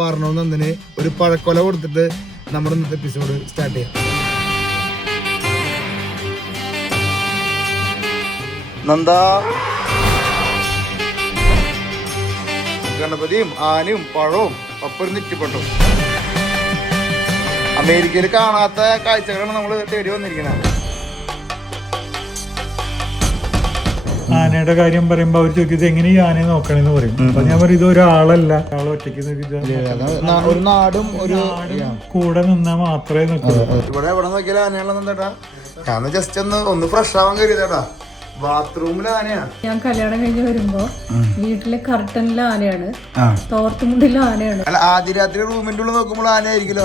പറഞ്ഞതിന് ഒരു പഴക്കൊല കൊടുത്തിട്ട് നമ്മുടെ ഇന്നത്തെ എപ്പിസോഡ് സ്റ്റാർട്ട് ചെയ്യാം. നന്ദാ ഗണപതിയും ആനയും പഴവും ഒപ്പം നെറ്റിപ്പെട്ടു. അമേരിക്കയിൽ കാണാത്ത കാഴ്ചകളാണ് നമ്മൾ തേടി വന്നിരിക്കുന്നത്. ആനയുടെ കാര്യം പറയുമ്പോ അവർ ചോദിക്കുന്നത് എങ്ങനെ ഈ ആനയെ നോക്കണെന്ന് പറയും. അപ്പൊ ഞാൻ പറയും ഇത് ഒരാളല്ല, ഒരാൾ ഒറ്റയ്ക്ക് ഒരു നാടും ഒരു കൂടെ നിന്നാ മാത്രമേ നിൽക്കുള്ളൂ. ഇവിടെ എവിടെ നോക്കിയാലും ആനയാണെന്നേട്ടാ. ഞാൻ ജസ്റ്റ് ഒന്ന് ഫ്രഷ് ആവാൻ കരുതേട്ടാ. ബാത്റൂമിലെ ആനയാണ്. ഞാൻ കല്യാണം കഴിഞ്ഞ് വരുമ്പോ വീട്ടിലെ കർട്ടനിലെ ആനയാണ്, തോർത്തുമുണ്ടിലെ ആനയാണ്. അല്ല ആദ്യ രാത്രി റൂമിന്റെ ഉള്ളിൽ നോക്കുമ്പോൾ ആനയായിരിക്കലോ.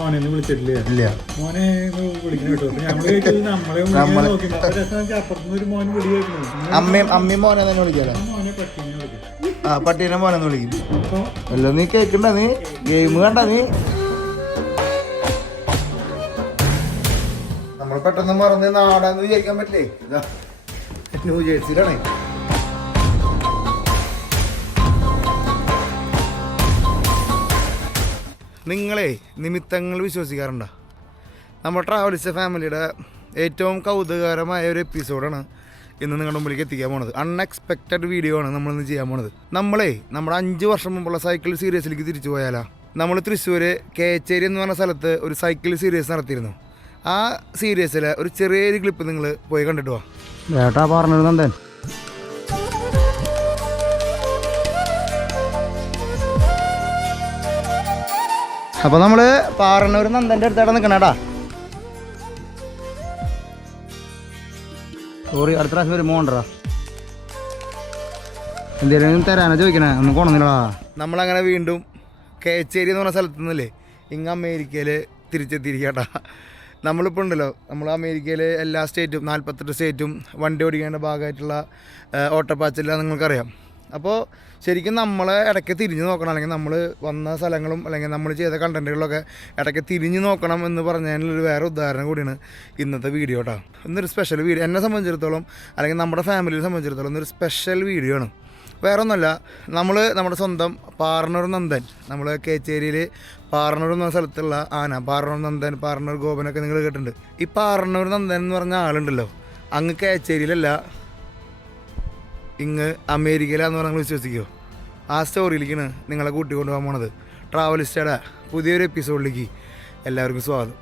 മോനെ വിളിച്ചിട്ടില്ലേ? ഇല്ല മോനെ വിളിക്കണം കേട്ടോ. നമ്മളെ അപ്പുറത്തുനിന്നൊരു മോൻ വിളി കേൾക്കുന്നു. അമ്മയും മോനെ തന്നെ വിളിക്കാലോ. മോനെ പട്ടീനെ വിളിക്കും. പട്ടീനെ മോനെന്ന് വിളിക്കും. അല്ല നീ കേക്കണ്ട, നീ ഗെയിം കണ്ട നീ. നമ്മൾ പെട്ടെന്ന് മറന്ന് നാടാന്ന് വിചാരിക്കാൻ പറ്റില്ലേ. ഇതാ ന്യൂജേഴ്സിയിലാണേ. നിങ്ങളെ നിമിത്തങ്ങൾ വിശ്വസിക്കാറുണ്ടോ? നമ്മുടെ ട്രാവൽസ് ഫാമിലിയുടെ ഏറ്റവും കൗതുകകരമായ ഒരു എപ്പിസോഡാണ് ഇന്ന് നിങ്ങളുടെ മുമ്പിലേക്ക് എത്തിക്കാൻ പോണത്. അൺഎക്സ്പെക്റ്റഡ് വീഡിയോ ആണ് നമ്മളിന്ന് ചെയ്യാൻ പോണത്. നമ്മുടെ 5 വർഷം മുമ്പുള്ള സൈക്കിൾ സീരീസിലേക്ക് തിരിച്ചു പോയാലാ. നമ്മൾ തൃശ്ശൂർ കേച്ചേരി എന്ന് പറഞ്ഞ സ്ഥലത്ത് ഒരു സൈക്കിൾ സീരീസ് നടത്തിയിരുന്നു. ആ സീരീസിലെ ഒരു ചെറിയൊരു ക്ലിപ്പ് നിങ്ങൾ പോയി കണ്ടിട്ട് വാ. ഏട്ടാ പറഞ്ഞത് നന്ദൻ. അപ്പോൾ നമ്മൾ പാറന്നൂർ നന്ദൻ്റെ അടുത്തായിട്ട് നിൽക്കണേട്ടാ. സോറി, അടുത്ത പ്രാവശ്യം ഒരു മോണ്ടറാ എന്തെങ്കിലും തരാനാ ചോദിക്കണേ, ഒന്നും കൊണന്നില്ലടാ. നമ്മളങ്ങനെ വീണ്ടും കേച്ചേരി എന്ന് പറഞ്ഞ സ്ഥലത്തു നിന്നല്ലേ ഇങ്ങ് അമേരിക്കയിൽ തിരിച്ചെത്തിയിരിക്കട്ടാ. നമ്മളിപ്പോൾ ഉണ്ടല്ലോ, നമ്മൾ അമേരിക്കയിലെ എല്ലാ സ്റ്റേറ്റും 48 സ്റ്റേറ്റും വണ്ടി ഓടിക്കേണ്ട ഭാഗമായിട്ടുള്ള ഓട്ടപ്പാച്ചിലാണ് നിങ്ങൾക്കറിയാം. അപ്പോൾ ശരിക്കും നമ്മളെ ഇടയ്ക്ക് തിരിഞ്ഞു നോക്കണം, അല്ലെങ്കിൽ നമ്മൾ വന്ന സ്ഥലങ്ങളും അല്ലെങ്കിൽ നമ്മൾ ചെയ്ത കണ്ടൻറ്റുകളൊക്കെ ഇടയ്ക്ക് തിരിഞ്ഞു നോക്കണം എന്ന് പറഞ്ഞതിനുള്ളൊരു വേറെ ഉദാഹരണം കൂടിയാണ് ഇന്നത്തെ വീഡിയോ കേട്ടോ. ഇന്നൊരു സ്പെഷ്യൽ വീഡിയോ എന്നെ സംബന്ധിച്ചിടത്തോളം അല്ലെങ്കിൽ നമ്മുടെ ഫാമിലിയെ സംബന്ധിച്ചിടത്തോളം ഇന്നൊരു സ്പെഷ്യൽ വീഡിയോ ആണ്. വേറെ ഒന്നുമല്ല, നമ്മുടെ സ്വന്തം പാറന്നൂർ നന്ദൻ, നമ്മൾ കേച്ചേരിയിൽ പാറന്നൂർ എന്ന സ്ഥലത്തുള്ള ആന, പാറന്നൂർ നന്ദൻ, പാറന്നൂർ ഗോപനൊക്കെ നിങ്ങൾ കേട്ടിട്ടുണ്ട്. ഈ പാറന്നൂർ നന്ദൻ എന്ന് പറഞ്ഞ ആളുണ്ടല്ലോ, അങ്ങ് കേച്ചേരിയിലല്ല, ഇങ്ങ് അമേരിക്കയിലാന്ന് പറഞ്ഞാൽ നിങ്ങൾ വിശ്വസിക്കുമോ? ആ സ്റ്റോറിയിലേക്കാണ് നിങ്ങളെ കൂട്ടിക്കൊണ്ട് പോകാൻ പോണത്. ട്രാവലിസ്റ്റയുടെ പുതിയൊരു എപ്പിസോഡിലേക്ക് എല്ലാവർക്കും സ്വാഗതം.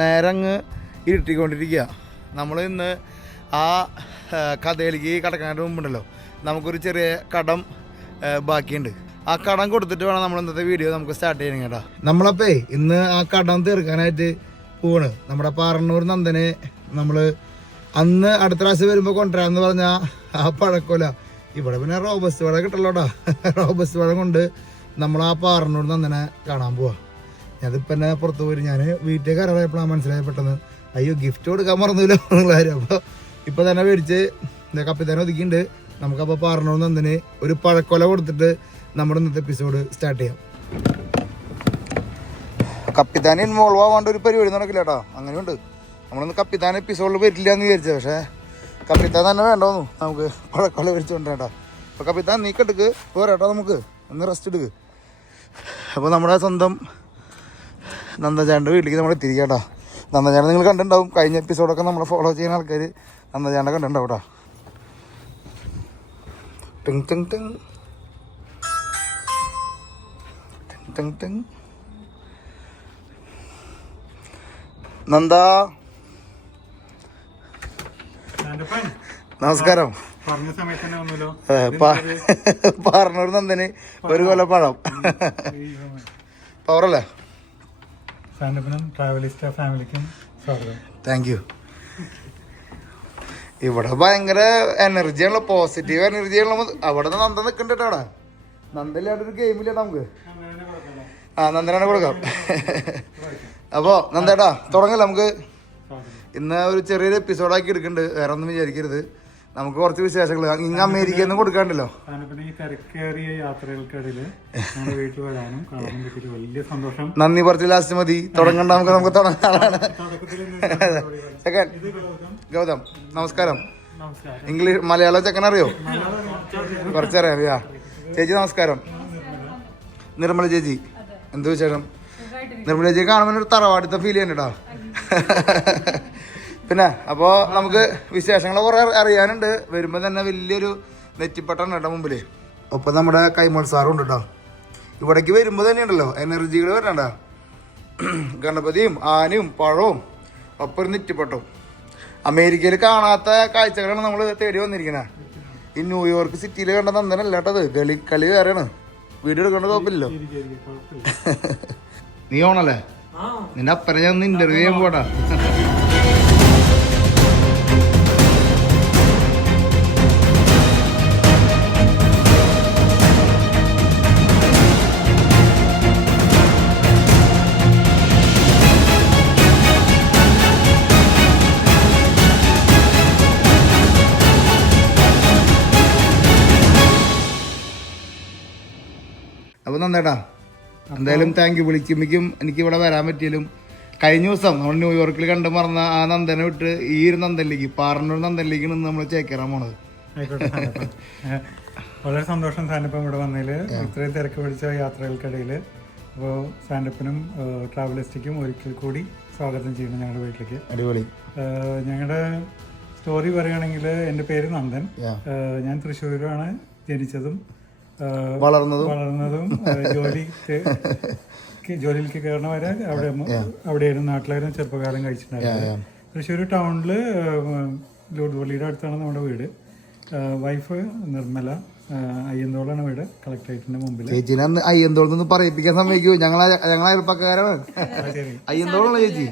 നേരെ അങ്ങ് ഇരുട്ടിക്കൊണ്ടിരിക്കുക. നമ്മൾ ഇന്ന് ആ കഥയിലേക്ക് കടക്കാനായിട്ട് മുമ്പുണ്ടല്ലോ, നമുക്കൊരു ചെറിയ കടം ബാക്കിയുണ്ട്. ആ കടം കൊടുത്തിട്ട് വേണം നമ്മൾ ഇന്നത്തെ വീഡിയോ നമുക്ക് സ്റ്റാർട്ട് ചെയ്യണം കേട്ടോ. നമ്മളപ്പേ ഇന്ന് ആ കടം തീർക്കാനായിട്ട് പോവാണ്. നമ്മുടെ പാറന്നൂർ നന്ദനെ നമ്മൾ അന്ന് അടുത്ത പ്രാവശ്യം വരുമ്പോൾ കൊണ്ടുവരാമെന്ന് പറഞ്ഞാൽ ആ പഴക്കോല ഇവിടെ പിന്നെ റോബസ്റ്റ് പഴം കിട്ടല്ലോടാ. റോബസ്റ്റ് പഴം കൊണ്ട് നമ്മൾ ആ പാറന്നൂർ നന്ദനെ കാണാൻ പോവാ. ഞാനിപ്പോൾ തന്നെ പുറത്ത് പോയി ഞാൻ വീട്ടിലേക്ക് അറിയപ്പോഴാണ് മനസ്സിലായ പെട്ടെന്ന് അയ്യോ ഗിഫ്റ്റ് കൊടുക്കാൻ മറന്നില്ല എന്നുള്ള കാര്യം. അപ്പോൾ ഇപ്പോൾ തന്നെ മേടിച്ച് കപ്പിത്താനം ഒതുക്കിയിട്ടുണ്ട്. നമുക്കപ്പോൾ പാറന്നൂർ നന്ദന് ഒരു പഴക്കൊല കൊടുത്തിട്ട് നമ്മുടെ ഇന്നത്തെ എപ്പിസോഡ് സ്റ്റാർട്ട് ചെയ്യാം. കപ്പിത്താൻ ഇൻവോൾവ് ആവാണ്ട് ഒരു പരിപാടി നടക്കില്ല കേട്ടോ. അങ്ങനെയുണ്ട്. നമ്മളൊന്ന് കപ്പിത്താൻ എപ്പിസോഡിൽ വരില്ല എന്ന് വിചാരിച്ചത്, പക്ഷേ കപ്പിത്താൻ തന്നെ വേണ്ടോന്നു നമുക്ക് പഴക്കൊല മേടിച്ചുകൊണ്ട് കേട്ടോ. അപ്പോൾ കപ്പിത്താൻ നീ കെടുക്ക് പോരാട്ടോ, നമുക്ക് ഒന്ന് റെസ്റ്റ് എടുക്ക്. അപ്പോൾ നമ്മുടെ സ്വന്തം നന്ദചാൻ്റെ വീട്ടിലേക്ക് നമ്മൾ എത്തിയിരിക്കുക കേട്ടോ. നന്ദചാണ്ട നിങ്ങൾ കണ്ടിട്ടുണ്ടാവും, കഴിഞ്ഞ എപ്പിസോഡൊക്കെ നമ്മൾ ഫോളോ ചെയ്യുന്ന ആൾക്കാർ നന്ദചാണ്ട കണ്ടിട്ടുണ്ടാവും കേട്ടോ. ടിങ് ടിങ് ടിങ് ടിങ് ടിങ്. നന്ദാ നമസ്കാരം. പറഞ്ഞ സമയത്ത് തന്നെ വന്നല്ലോ. പാറന്നൂർ നന്ദന് ഒരു കൊല പഴം പവറല്ലേ. ട്രാവലിസ്റ്റ് ഫാമിലിക്കും സ്വാഗതം. Thank you. ഇവിടെ ഭയങ്കര എനർജിയാണല്ലോ, പോസിറ്റീവ് എനർജിയാണല്ലോ. അവിടെ നിന്ന് നന്ദൻ നിൽക്കണ്ട അവിടെ. നന്ദല്ലാണ്ടൊരു ഗെയിമില്ല നമുക്ക്. നന്ദനാണ് കൊടുക്കാം. അപ്പോൾ നന്ദേട്ടാ തുടങ്ങല്ലേ നമുക്ക്. ഇന്ന് ഒരു ചെറിയൊരു എപ്പിസോഡാക്കി എടുക്കുന്നുണ്ട്, വേറെ ഒന്നും വിചാരിക്കരുത്. നമുക്ക് കുറച്ച് വിശേഷങ്ങൾ ഇങ്ങ് അമേരിക്കയിൽ നിന്ന് കൊടുക്കാണ്ടല്ലോ. ഈ തിരക്കേറിയ യാത്രകൾക്കിടയിൽ വീട്ടിൽ വരാനും കാണാനും പറ്റിയിട്ട് വലിയ സന്തോഷം. നന്ദി കുറച്ച് ലാസ്റ്റ് മതി, തുടങ്ങണ്ട നമുക്ക് തുടങ്ങാനാണ്. ഗൗതം നമസ്കാരം. ഇംഗ്ലീഷ് മലയാളം ചെക്കൻ അറിയോ? കുറച്ചറിയാം. ചേച്ചി നമസ്കാരം. നിർമ്മല ചേച്ചി എന്ത് വിശേഷം? നിർമ്മല ചേച്ചി കാണുമ്പോൾ ഒരു തറവാടിത്തെ ഫീൽ ചെയ്യുന്നുണ്ടോ? പിന്നെ അപ്പോൾ നമുക്ക് വിശേഷങ്ങൾ കുറേ അറിയാനുണ്ട്. വരുമ്പോൾ തന്നെ വലിയൊരു നെറ്റിപ്പട്ടാണ് കേട്ടോ മുമ്പിൽ. ഒപ്പം നമ്മുടെ കൈമോൾ സാറും ഉണ്ട് കേട്ടോ. ഇവിടേക്ക് വരുമ്പോൾ തന്നെ ഉണ്ടല്ലോ എനർജികൾ വരണ്ട. ഗണപതിയും ആനയും പഴവും ഒപ്പം ഒരു നെറ്റിപ്പട്ടും. അമേരിക്കയിൽ കാണാത്ത കാഴ്ചകളാണ് നമ്മൾ തേടി വന്നിരിക്കുന്നത്. ഈ ന്യൂയോർക്ക് സിറ്റിയിൽ കണ്ട നന്ദനല്ല കേട്ടത്. കളി വേറെയാണ്. വീഡിയോ എടുക്കേണ്ട കുഴപ്പമില്ലല്ലോ. നീ ഓണല്ലേ? നിന്റെ അപ്പനെ ഞാൻ ഒന്ന് ഇന്റർവ്യൂ ചെയ്യാൻ പോടാ. അപ്പോൾ നന്ദേട്ടാ, എന്തായാലും താങ്ക് യു. വിളിക്കുമ്പോഴേക്കും എനിക്ക് ഇവിടെ വരാൻ പറ്റിയാലും കഴിഞ്ഞ ദിവസം നമ്മൾ ന്യൂയോർക്കിൽ കണ്ടു മറന്ന ആ നന്ദനെ വിട്ട് ഈ ഒരു നന്ദനിലേക്ക് പാറന്നൂർ നന്ദനിലേക്ക് നിന്ന് നമ്മൾ ചേക്കേറാൻ പോണത്. ആയിക്കോട്ടെ സാനപ്പ. വളരെ സന്തോഷം സാനപ്പം ഇവിടെ വന്നതിൽ. ഇത്രയും തിരക്ക് പിടിച്ച യാത്രകൾക്കിടയിൽ അപ്പോൾ സാനപ്പനും ട്രാവലിസ്റ്റിക്കും ഒരിക്കൽ കൂടി സ്വാഗതം ചെയ്യുന്നു ഞങ്ങളുടെ വീട്ടിലേക്ക്. അടിപൊളി. ഞങ്ങളുടെ സ്റ്റോറി പറയുകയാണെങ്കിൽ എൻ്റെ പേര് നന്ദൻ. ഞാൻ തൃശ്ശൂരാണ് ജനിച്ചതും വളർന്നതും. ജോലിയിലേക്ക് കയറണ വരെ അവിടെയായിരുന്നു, നാട്ടിലായിരുന്നു ചെറുപ്പകാലം കഴിച്ചിട്ടുണ്ടായിരുന്നത്. തൃശ്ശൂർ ടൗണിൽ ലൂഡ്വള്ളിയുടെ അടുത്താണ് നമ്മുടെ വീട്. വൈഫ് നിർമ്മല, അയ്യന്തോളാണ് വീട്, കളക്ടറേറ്റിന്റെ മുമ്പിൽ. ചേച്ചിനെ അയ്യന്തോളിൽ നിന്ന് പറയിപ്പിക്കാൻ സമ്മതിക്കൂ? ഞങ്ങൾ അയൽപ്പക്കാരാണ്. അയ്യന്തോളാണ് ചേച്ചി.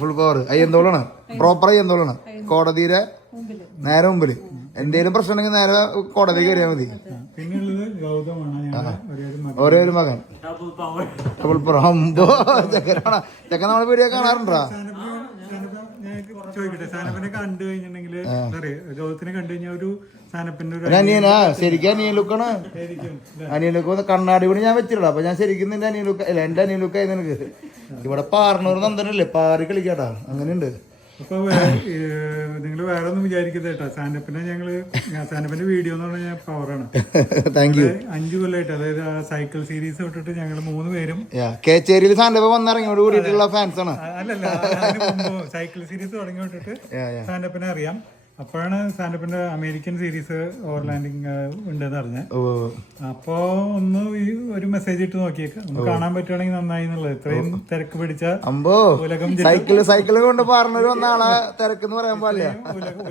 ഫുൾ പവർ അയ്യന്തോളാണ്. പ്രോപ്പർ അയ്യന്തോളാണ്. കോടതിയുടെ നേരെ മുമ്പില്. എന്തേലും പ്രശ്നം ഉണ്ടെങ്കിൽ നേരെ കോടതി കയറിയാൽ മതി. പിന്നെയുള്ളത് ഗൗതമാണ്, ഒരേ ഒരു മകൻ. Double power. ചെക്കനാണ്. ചെക്കൻ നമ്മളെ വീഡിയോ കാണാറുണ്ടോ? ചോദിക്കട്ടെ, സാനപ്പനെ കണ്ടു കഴിഞ്ഞിട്ടുണ്ടെങ്കിൽ ഗൗതത്തിനെ കണ്ടു കഴിഞ്ഞാൽ ഒരു സാനപ്പന്റെ ഒരു അനിയനാ. ശരിക്കും അനിയൻ ലുക്കാണ്. അനിയൻ ലുക്ക് കണ്ണാടി കൂടി ഞാൻ വെച്ചിട്ടുള്ളൂ. അപ്പൊ ഞാൻ ശരിക്കും നിന്റെ അനിയൻ ലുക്ക് അല്ല, എന്റെ അനിയൻ ലുക്കായി നിനക്ക്. ഇവിടെ പാർണൂർ നന്ദനല്ലേ, പാറി കളിക്കാട്ടാ. അങ്ങനെയുണ്ട്. അപ്പൊ നിങ്ങൾ വേറെ ഒന്നും വിചാരിക്കരുത് കേട്ടോ. സാനപ്പന്റെ വീഡിയോ എന്ന് പറഞ്ഞാൽ പവറാണ്. Thank you. 5 കൊല്ലമായിട്ട്, അതായത് സൈക്കിൾ സീരീസ് തൊട്ടിട്ട് ഞങ്ങൾ 3 പേരും കേച്ചേരിയിൽ സാന്റപ്പ വന്നിറങ്ങിയോട് കൂടിയിട്ടുള്ള ഫാൻസ് ആണ്. അല്ലല്ല, സൈക്കിൾ സീരീസ് തുടങ്ങി വിട്ടിട്ട് സാന്റപ്പനെ അറിയാം. അപ്പോഴാണ് സാന്റപ്പന്റെ അമേരിക്കൻ സീരീസ് ഓവർലാൻഡിങ് ഉണ്ടെന്ന് അറിഞ്ഞത്. അപ്പോ ഒന്ന് ഒരു മെസ്സേജ് ഇട്ട് നോക്കിയേക്കാം, ഒന്ന് കാണാൻ പറ്റുവാണെങ്കിൽ നന്നായി എന്നുള്ളത്. ഇത്രയും തിരക്ക് പിടിച്ച ഉലകം സൈക്കിള് കൊണ്ട് പറഞ്ഞൊരു ഒന്നാളെ തിരക്ക് പറയാൻ പാടില്ല.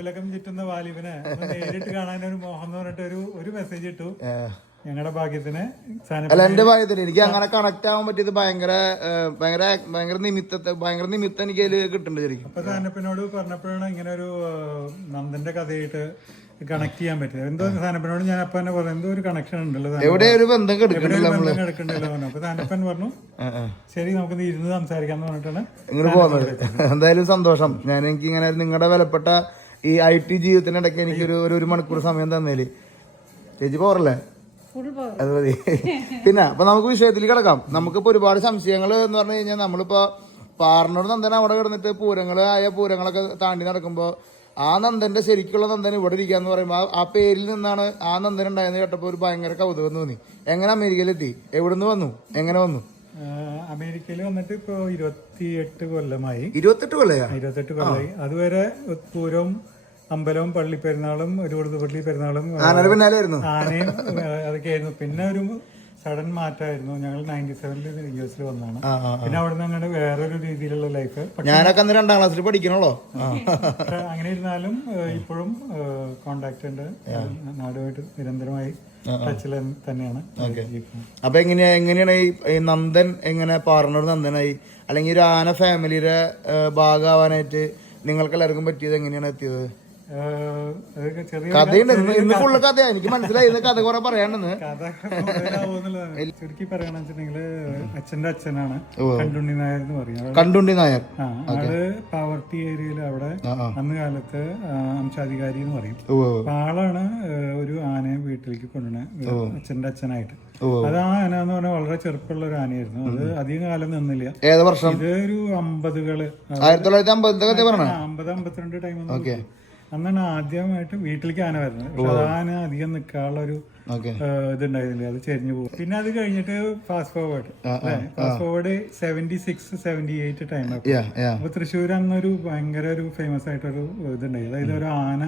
ഉലകം ചുറ്റുന്ന വാലിബനെ നേരിട്ട് കാണാൻ ഒരു മോഹം എന്ന് പറഞ്ഞിട്ട് ഒരു മെസ്സേജ് ഇട്ടു. ഞങ്ങളുടെ ഭാഗ്യത്തിന്, അല്ല എന്റെ ഭാഗ്യത്തിന് എനിക്ക് അങ്ങനെ കണക്ട് ആവാൻ പറ്റിയത് ഭയങ്കര നിമിത്തം എനിക്ക് അതിൽ കിട്ടുന്നുണ്ട് ശരിക്കും. അപ്പൊ സാനപ്പനോട് പറഞ്ഞപ്പോഴാണ് ഇങ്ങനെ ഒരു നന്ദന്റെ കഥയായിട്ട് കണക്ട് ചെയ്യാൻ പറ്റിയത്. എന്തോ സാനപ്പനോട് ഞാൻ അപ്പൊ തന്നെ പറഞ്ഞു, എന്തോ ഒരു കണക്ഷൻ ഉണ്ടല്ലോ, എവിടെ ഒരു ബന്ധം കിടക്കണ്ടല്ലോ പറഞ്ഞു. അപ്പൊ സാനപ്പൻ പറഞ്ഞു ശരി നമുക്ക് ഇരുന്ന് സംസാരിക്കാന്ന് പറഞ്ഞിട്ടാണ് ഇങ്ങനെ പോകുന്നത്. എന്തായാലും സന്തോഷം. എനിക്ക് ഇങ്ങനെ നിങ്ങളുടെ വിലപ്പെട്ട ഈ IT ജീവിതത്തിനിടയ്ക്ക് എനിക്കൊരു 1 മണിക്കൂർ സമയം തന്നേല്. ചേച്ചി പോറല്ലേ? അത് മതി. പിന്നെ അപ്പൊ നമുക്ക് വിഷയത്തിലേക്ക് കിടക്കാം. നമുക്കിപ്പോ ഒരുപാട് സംശയങ്ങൾ എന്ന് പറഞ്ഞു കഴിഞ്ഞാൽ, നമ്മളിപ്പോ പാറന്നൂർ നന്ദൻ അവിടെ കിടന്നിട്ട് പൂരങ്ങളൊക്കെ താണ്ടി നടക്കുമ്പോ ആ നന്ദന്റെ ശരിക്കുള്ള നന്ദൻ ഇവിടെ ഇരിക്കാന്ന് പറയുമ്പോ ആ പേരിൽ നിന്നാണ് ആ നന്ദൻ ഉണ്ടായെന്ന് കേട്ടപ്പോ ഒരു ഭയങ്കര കൗതുകം തോന്നി. എങ്ങനെ അമേരിക്കയിലെത്തി? എവിടുന്ന് വന്നു? എങ്ങനെ വന്നു? അമേരിക്കയിൽ വന്നിട്ട് ഇപ്പൊ 28 കൊല്ലമായി. 28 കൊല്ലമായി. അതുവരെ പൂരവും അമ്പലവും പള്ളിപ്പെരുന്നാളും ഒരു പള്ളി പെരുന്നാളും പിന്നാലെയായിരുന്നു, ആനയും അതൊക്കെ ആയിരുന്നു. പിന്നെ ഒരു സഡൻ മാറ്റമായിരുന്നു. ഞങ്ങൾ 97 US വന്നാണ്. പിന്നെ അവിടെ നിന്ന് അങ്ങനെ വേറൊരു രീതിയിലുള്ള ലൈഫ്. ഞാനൊക്കെ 2ാം ക്ലാസ്സിൽ പഠിക്കണല്ലോ. അങ്ങനെ ഇരുന്നാലും ഇപ്പോഴും കോണ്ടാക്ട് ഉണ്ട്. നാടുമായിട്ട് നിരന്തരമായി ടച്ചിൽ തന്നെയാണ്. അപ്പൊ എങ്ങനെയാണ് ഈ നന്ദൻ എങ്ങനെ പാറന്നൂർ നന്ദനായി, അല്ലെങ്കിൽ ഒരു ആന ഫാമിലിയുടെ ഭാഗമാവാനായിട്ട് നിങ്ങൾക്ക് എല്ലാവർക്കും പറ്റിയത് എങ്ങനെയാണ് എത്തിയത്? കഥയുണ്ട്. ഇന്ന് ഫുള്ള് കഥയാ. എനിക്ക് മനസ്സിലായി. ഇന്ന് കഥ കുറെ പറയാണ്ടെന്ന്. ചുരുക്കി പറയണെന്ന് വെച്ചിട്ടുണ്ടെങ്കിൽ അച്ഛന്റെ അച്ഛനാണ് കണ്ടുണ്ണി നായർ എന്ന് പറയുന്നത്. കണ്ടുണ്ണി നായർ ആള് പാവർട്ടി ഏരിയയിൽ അവിടെ അന്ന് കാലത്ത് അംശാധികാരി എന്ന് പറയും. അപ്പൊ ആളാണ് ഒരു ആനയെ വീട്ടിലേക്ക് കൊണ്ടുവന്നത് അച്ഛന്റെ അച്ഛനായിട്ട്. അത് ആ ആന എന്ന് പറഞ്ഞാൽ വളരെ ചെറുപ്പമുള്ള ഒരു ആനയായിരുന്നു. അത് അധികം കാലം നിന്നില്ല. ഏത് വർഷം? ഇത് ഒരു 50-കൾ, 1950 52 ടൈം. അന്നാണ് ആദ്യമായിട്ട് വീട്ടിലേക്ക് ആന വരുന്നത്. പക്ഷെ അത് ആന അധികം നിൽക്കാനുള്ള ഒരു ഇതുണ്ടായിരുന്നില്ല, അത് ചെരിഞ്ഞു പോകും. പിന്നെ അത് കഴിഞ്ഞിട്ട് ഫാസ്റ്റ് ഫോർവേഡ് 76, 78 ടൈം. അപ്പൊ തൃശ്ശൂർ അന്നൊരു ഭയങ്കര ഒരു ഫേമസ് ആയിട്ടൊരു ഇതുണ്ടായി. അതായത് ഒരു ആന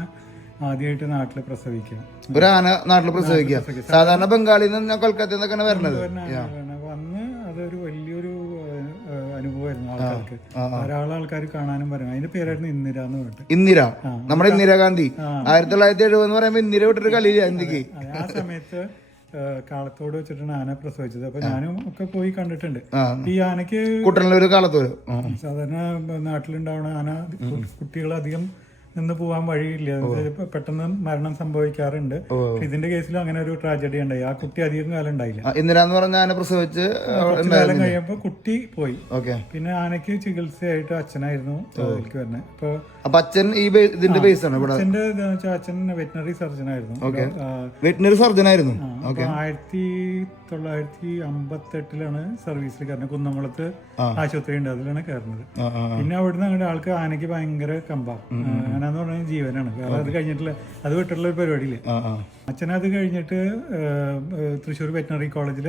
ആദ്യമായിട്ട് നാട്ടില് പ്രസവിക്കുക, ഒരു ആന നാട്ടിൽ പ്രസവിക്കുക. സാധാരണ ബംഗാളിൽ നിന്ന് കൊൽക്കത്തയിൽ നിന്നൊക്കെയാണ് വരുന്നത്. അപ്പൊ അന്ന് അതൊരു വലിയൊരു അനുഭവമായിരുന്നു ആൾക്കാർക്ക്. ധാരാളം ആൾക്കാർ കാണാനും പറയും. അതിന്റെ പേരായിരുന്നു ഇന്ദിര എന്ന് പറഞ്ഞിട്ട്. ഇന്ദിര, നമ്മുടെ ഇന്ദിരാഗാന്ധി 1970 എന്ന് പറയുമ്പോ ഇന്ദിര വിട്ടൊരു കളിയില്ല ഇന്ത്യക്ക്. ആ സമയത്ത് കാളത്തോട് വെച്ചിട്ടാണ് ആന പ്രസവിച്ചത്. അപ്പൊ ഞാനും ഒക്കെ പോയി കണ്ടിട്ടുണ്ട്. ഈ ആനക്ക് കുട്ടനിലൊരു കാലത്തോട് സാധാരണ നാട്ടിലുണ്ടാവുന്ന ആന കുട്ടികളധികം നിന്ന് പോകാൻ വഴിയില്ല, പെട്ടെന്ന് മരണം സംഭവിക്കാറുണ്ട്. ഇതിന്റെ കേസിലും അങ്ങനെ ഒരു ട്രാജഡി ഉണ്ടായി. ആ കുട്ടി അധികം കാലം ഉണ്ടായില്ല. ഇന്ദിരാന്ന് പറഞ്ഞ ആന പ്രസവിച്ച് കാലം കഴിയുമ്പോ കുട്ടി പോയി. പിന്നെ ആനയ്ക്ക് ചികിത്സയായിട്ട് അച്ഛനായിരുന്നു ഇതിലേക്ക് വരുന്നത്. അപ്പൊ അച്ഛൻ ഈ ഇതിന്റെ ബേസ് ആണ് ഇവിടെ. അച്ഛന്റെ അച്ഛൻ വെറ്റിനറി സർജൻ ആയിരുന്നു. വെറ്റിനറി സർജൻ ആയിരുന്നു. 1958 സർവീസിൽ കയറുന്നത്. കുന്നംകുളത്ത് ആശുപത്രി ഉണ്ട്, അതിലാണ് കയറുന്നത്. പിന്നെ അവിടുന്ന് അങ്ങോട്ട് ആൾക്ക് ആനയ്ക്ക് ഭയങ്കര കമ്പാ. ആനന്ന് പറഞ്ഞാൽ ജീവനാണ്. വേറെ അത് കഴിഞ്ഞിട്ടുള്ള അത് വിട്ടിട്ടുള്ള ഒരു പരിപാടിയില്ല. അച്ഛനത് കഴിഞ്ഞിട്ട് തൃശ്ശൂർ വെറ്റിനറി കോളേജിൽ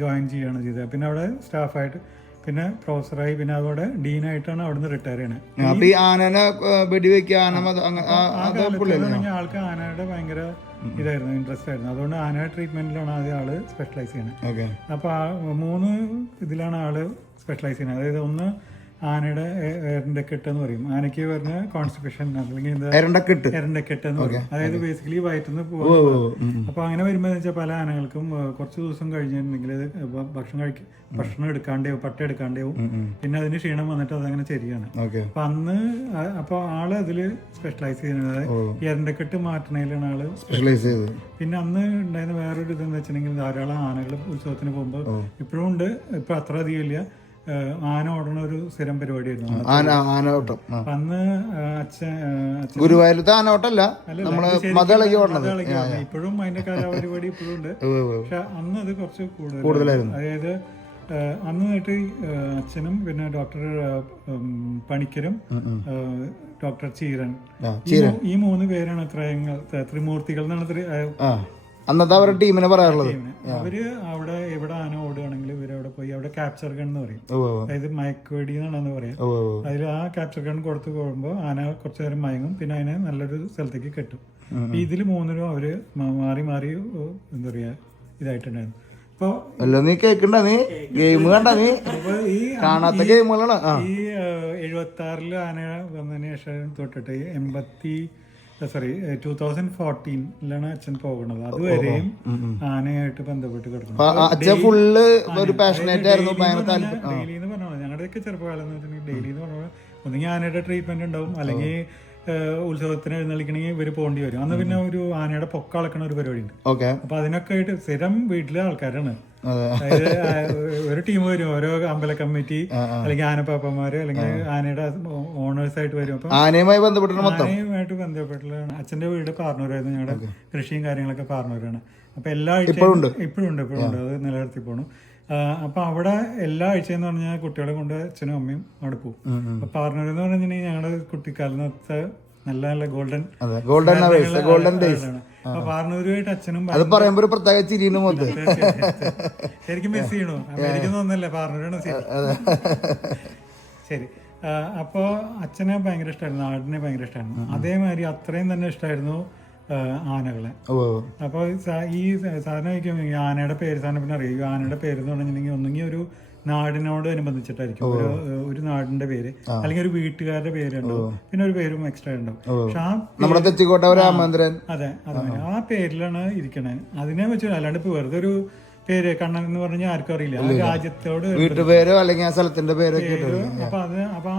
ജോയിൻ ചെയ്യുകയാണ് ചെയ്തത്. പിന്നെ അവിടെ സ്റ്റാഫായിട്ട്, പിന്നെ പ്രൊഫസറായി, പിന്നെ അതോടെ ഡീനായിട്ടാണ് അവിടുന്ന് റിട്ടയർ ചെയ്യണത്. ആൾക്ക് ആനയുടെ ഭയങ്കര ഇതായിരുന്നു, ഇൻട്രസ്റ്റ് ആയിരുന്നു. അതുകൊണ്ട് ആനയുടെ ട്രീറ്റ്മെന്റിലാണ് ആദ്യം ആള് സ്പെഷ്യലൈസ് ചെയ്യുന്നത്. അപ്പൊ 3 ഇതിലാണ് ആള് സ്പെഷ്യലൈസ് ചെയ്യുന്നത്. അതായത് ഒന്ന് ആനയുടെ എരണ്ടക്കെട്ട് എന്ന് പറയും. ആനയ്ക്ക് പറഞ്ഞ കോൺസ്റ്റിപ്പേഷൻ അല്ലെങ്കിൽ എരണ്ടക്കെട്ട് എന്ന് പറയും. അതായത് ബേസിക്കലി വയറ്റിന്ന് പോകും. അപ്പൊ അങ്ങനെ വരുമ്പോ വെച്ചാൽ പല ആനകൾക്കും കുറച്ച് ദിവസം കഴിഞ്ഞിട്ടുണ്ടെങ്കിൽ ഭക്ഷണം എടുക്കാണ്ടേവും, പട്ട എടുക്കാണ്ടേവും. പിന്നെ അതിന് ക്ഷീണം വന്നിട്ട് അതങ്ങനെ ശരിയാണ്. അപ്പൊ അന്ന് ആള് അതില് സ്പെഷ്യലൈസ് ചെയ്യുന്നത് എരണ്ടക്കെട്ട് മാറ്റണയിലാണ് ആള് സ്പെഷ്യലൈസ് ചെയ്തത്. പിന്നെ അന്ന് ഉണ്ടായിരുന്ന വേറൊരു ഇതെന്ന് വെച്ചിട്ടുണ്ടെങ്കിൽ ധാരാളം ആനകൾ ഉത്സവത്തിന് പോകുമ്പോൾ ഇപ്പോഴും ഉണ്ട്, ഇപ്പൊ അത്ര അധികം ഇല്ല, ആന ഓടണ ഒരു സ്ഥിരം പരിപാടിയായിരുന്നു. അന്ന് ഗുരുവായൂരത്തെ ആനോട്ടല്ല, ഇപ്പോഴും അതിന്റെ കലാപരിപാടി ഇപ്പോഴും ഉണ്ട്. പക്ഷെ അന്ന് അത് കുറച്ച് കൂടുതലായിരുന്നു. അതായത് അന്ന് അച്ഛനും പിന്നെ ഡോക്ടർ പണിക്കരും ഡോക്ടർ ചീരൻ, ഈ 3 പേരാണ് ത്രിമൂർത്തികൾ എന്നാണ് അന്നത്തെ അവരുടെ ടീമിനെ പറയാറുള്ളത്. അവര് അവിടെ എവിടെ ആന ഓടുകയാണെങ്കിൽ ഇവരവിടെ പോയി അവിടെ ക്യാപ്ചർ ഗൺ എന്ന് പറയും. അതായത് മയക്കുവെടി എന്നാണെന്ന് പറയാം. അതിൽ ആ ക്യാപ്ചർ ഗൺ കൊടുത്തു പോകുമ്പോൾ ആന കുറച്ചു നേരം മയങ്ങും, പിന്നെ അതിനെ നല്ലൊരു സ്ഥലത്തേക്ക് കെട്ടും. ഇതിൽ 3 അവര് മാറി മാറി എന്താ പറയാ ഇതായിട്ടുണ്ടായിരുന്നു. ഇപ്പൊ നീ കേക്കണ്ട, നീ ഗെയിം കണ്ട, നീ കാണാത്ത ഗെയിമുകളാണ്. ഈ 76 ആന വന്നതിന് ശേഷം തൊട്ടിട്ട് 2014 അച്ഛൻ പോകുന്നത്. അതുവരെയും ആനയായിട്ട് ബന്ധപ്പെട്ട് കിടക്കുന്നു. ഡെയിലി എന്ന് പറഞ്ഞോളൂ, ഞങ്ങളുടെയൊക്കെ ചെറുപ്പകാലം എന്ന് വെച്ചിട്ടുണ്ടെങ്കിൽ ഡെയിലി എന്ന് പറഞ്ഞാൽ ഒന്നെങ്കിൽ ആനയുടെ ട്രീറ്റ്മെന്റ് ഉണ്ടാവും, അല്ലെങ്കിൽ ഉത്സവത്തിന് എഴുന്നള്ളിക്കണമെങ്കിൽ ഇവര് പോകേണ്ടി വരും. അന്ന് പിന്നെ ഒരു ആനയുടെ പൊക്ക അളക്കണ ഒരു പരിപാടി ഉണ്ട്. അപ്പൊ അതിനൊക്കെ ആയിട്ട് സ്ഥിരം വീട്ടിലെ ആൾക്കാരാണ്. അതായത് ഒരു ടീം വരും, ഓരോ അമ്പല കമ്മിറ്റി അല്ലെങ്കിൽ ആനപ്പാപ്പന്മാര് അല്ലെങ്കിൽ ആനയുടെ ഓണേഴ്സ് ആയിട്ട് വരും. അപ്പൊ ആനയുമായിട്ട് ബന്ധപ്പെട്ടുള്ള അച്ഛന്റെ വീട് പാർന്നൂരായിരുന്നു. ഞങ്ങളുടെ കൃഷിയും കാര്യങ്ങളൊക്കെ പാർന്നൂരാണ്. അപ്പൊ എല്ലാ ആഴ്ചയും ഇപ്പോഴും ഉണ്ട് അത് നിലനിർത്തി പോണു. അപ്പൊ അവിടെ എല്ലാ ആഴ്ചയെന്ന് പറഞ്ഞാൽ കുട്ടികളെ കൊണ്ട് അച്ഛനും അമ്മയും അവിടെ പോകും. അപ്പൊ പാർന്നൂർ എന്ന് പറഞ്ഞിട്ടുണ്ടെങ്കിൽ ഞങ്ങളുടെ കുട്ടിക്കാലത്തെ നല്ല നല്ല ഗോൾഡൻ ഡേയ്സ്. അപ്പൊ പാർന്നൂരുമായിട്ട് അച്ഛനും ശരിക്കും മിസ് ചെയ്യണു. അമേരിക്ക ഒന്നല്ലേ, പാർന്നൂരാണ് ശരി. അപ്പൊ അച്ഛനെ ഭയങ്കര ഇഷ്ടമായിരുന്നു, നാടിനെ ഭയങ്കര ഇഷ്ടമായിരുന്നു. അതേമാതിരി അത്രയും തന്നെ ഇഷ്ടമായിരുന്നു ആനകളെ. അപ്പൊ ഈ സാധാരണ ആനയുടെ പേര് സാധനം പിന്നെ അറിയാം. ആനയുടെ പേര് എന്ന് പറഞ്ഞിട്ടുണ്ടെങ്കിൽ ഒന്നെങ്കിൽ ഒരു നാടിനോട് അനുബന്ധിച്ചിട്ടായിരിക്കും, ഒരു നാടിന്റെ പേര് അല്ലെങ്കിൽ ഒരു വീട്ടുകാരുടെ പേരുണ്ടാവും, പിന്നെ ഒരു പേരും എക്സ്ട്രാ ഉണ്ടാവും. പക്ഷെ അതെ ആ പേരിലാണ് ഇരിക്കണേ. അതിനെ വെച്ച് അല്ലാണ്ട് ഇപ്പൊ വെറുതെ ഒരു പേര് കണ്ണൻ എന്ന് പറഞ്ഞാൽ ആർക്കും അറിയില്ല. ആ രാജ്യത്തോട് വീട്ടുപേരോ അല്ലെങ്കിൽ സ്ഥലത്തിന്റെ പേരോ. അപ്പൊ ആ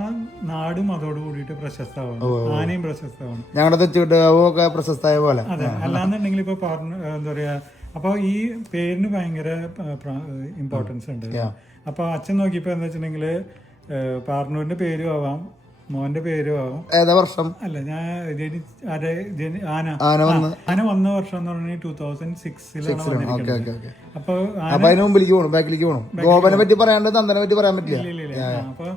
നാടും അതോട് കൂടിയിട്ട് പ്രശസ്തമാണ്, ആനയും പ്രശസ്തമാണ്. ഞങ്ങളുടെ തെച്ചുവിട്ടൊക്കെ പ്രശസ്തമായ പോലെ. അതെ, അല്ലാന്നുണ്ടെങ്കിൽ ഇപ്പൊ എന്താ പറയാ, അപ്പൊ ഈ പേരിന് ഭയങ്കര ഇമ്പോർട്ടൻസ് ഉണ്ട്. അപ്പൊ അച്ഛൻ നോക്കിയപ്പോ എന്താ വെച്ചിട്ടുണ്ടെങ്കില് പാർന്നൂരിന്റെ പേരും ആവാം, മോന്റെ പേരും ആവും. ഏതാ വർഷം? അല്ല, ഞാൻ ആന വന്ന വർഷം എന്ന് പറഞ്ഞാൽ 2006 അപ്പൊ അതിന് മുമ്പിലേക്ക് പോകണം, ബാക്കിലേക്ക് പോകണം. ഗോപനെ പറ്റി പറയാണ്ട് തന്തനെ പറ്റി പറയാൻ പറ്റില്ല. അപ്പൊ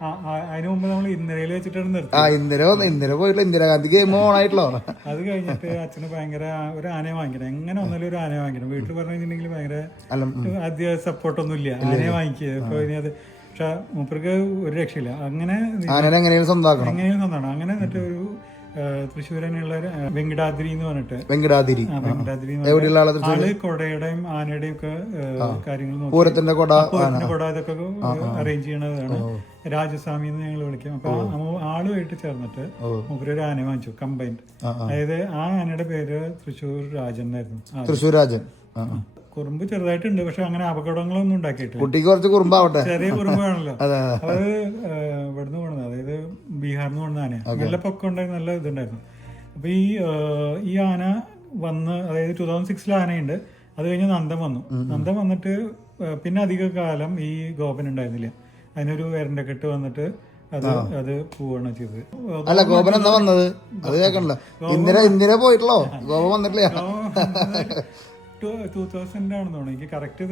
അതിന് മുമ്പ് നമ്മൾ ഇന്ദിരയിൽ വെച്ചിട്ടാണ് നിർത്തി. ഇന്ദിര പോയിട്ടില്ല, ഇന്ദിരാഗാന്ധി ഗെയിം ഓൺ ആയിട്ടല്ലോ. അത് കഴിഞ്ഞിട്ട് അച്ഛന് ഭയങ്കര ഒരു ആനയെ വാങ്ങിക്കണം, എങ്ങനെ ഒന്നാലും ഒരു ആനയെ വാങ്ങിക്കണം. വീട്ടിൽ പറഞ്ഞു കഴിഞ്ഞിട്ടുണ്ടെങ്കിൽ ഭയങ്കര ആദ്യ സപ്പോർട്ടൊന്നും ഇല്ല, ആനയെ വാങ്ങിക്കുക. ഇപ്പൊ ഇനി അത് പക്ഷെ മൂപ്പർക്ക് ഒരു രക്ഷയില്ല. അങ്ങനെ എങ്ങനെയും സ്വന്തമാക്കണം, അങ്ങനെ എന്നിട്ട് ഒരു തൃശ്ശൂരനുള്ള വെങ്കിടാദ്രി എന്ന് പറഞ്ഞിട്ട്, വെങ്കിടാദ്രി ആള് കൊടയുടെയും ആനയുടെയും ഒക്കെ കാര്യങ്ങൾ പൂരത്തിന്റെ കൊട ഇതൊക്കെ അറേഞ്ച് ചെയ്യണതാണ്. രാജസ്വാമി എന്ന് ഞങ്ങൾ വിളിക്കും. അപ്പൊ ആളുമായിട്ട് ചേർന്നിട്ട് മൂപ്പര് ഒരു ആന വാങ്ങിച്ചു, കമ്പൈൻഡ്. അതായത് ആ ആനയുടെ പേര് തൃശ്ശൂർ രാജൻ എന്നായിരുന്നു. തൃശ്ശൂർ രാജൻ. കുറുമ്പ് ചെറുതായിട്ടുണ്ട്, പക്ഷെ അങ്ങനെ അപകടങ്ങളൊന്നും ഉണ്ടാക്കിയിട്ടില്ല. കുട്ടിക്ക് കുറച്ച് കുറുമ്പാവട്ടെ, ചെറിയ കുറുമ്പാണല്ലോ. അത് ഇവിടുന്ന് പോണത്, അതായത് ബീഹാറിന്ന് പോണ ആന. നല്ല പൊക്കം ഉണ്ടായിരുന്നു, നല്ല ഇതുണ്ടായിരുന്നു. അപ്പൊ ഈ ആന വന്ന്, അതായത് 2006 ആനയുണ്ട്. അത് കഴിഞ്ഞ് നന്ദൻ വന്നു. നന്ദൻ വന്നിട്ട് പിന്നെ അധിക കാലം ഈ ഗോപൻ ഉണ്ടായിരുന്നില്ല. അതിനൊരു വരണ്ട കെട്ട് വന്നിട്ട് അത് പോവാണ് ചെയ്തത്. അല്ല, ഗോപൻ എന്നാ വന്നത് അത് കേൾക്കണല്ലോ. ഇന്ദിര പോയിട്ടല്ലോ, ഗോപൻ വന്നിട്ടില്ല. 2000 ആണെന്ന് തോന്നുന്നു. എനിക്ക് കറക്റ്റ്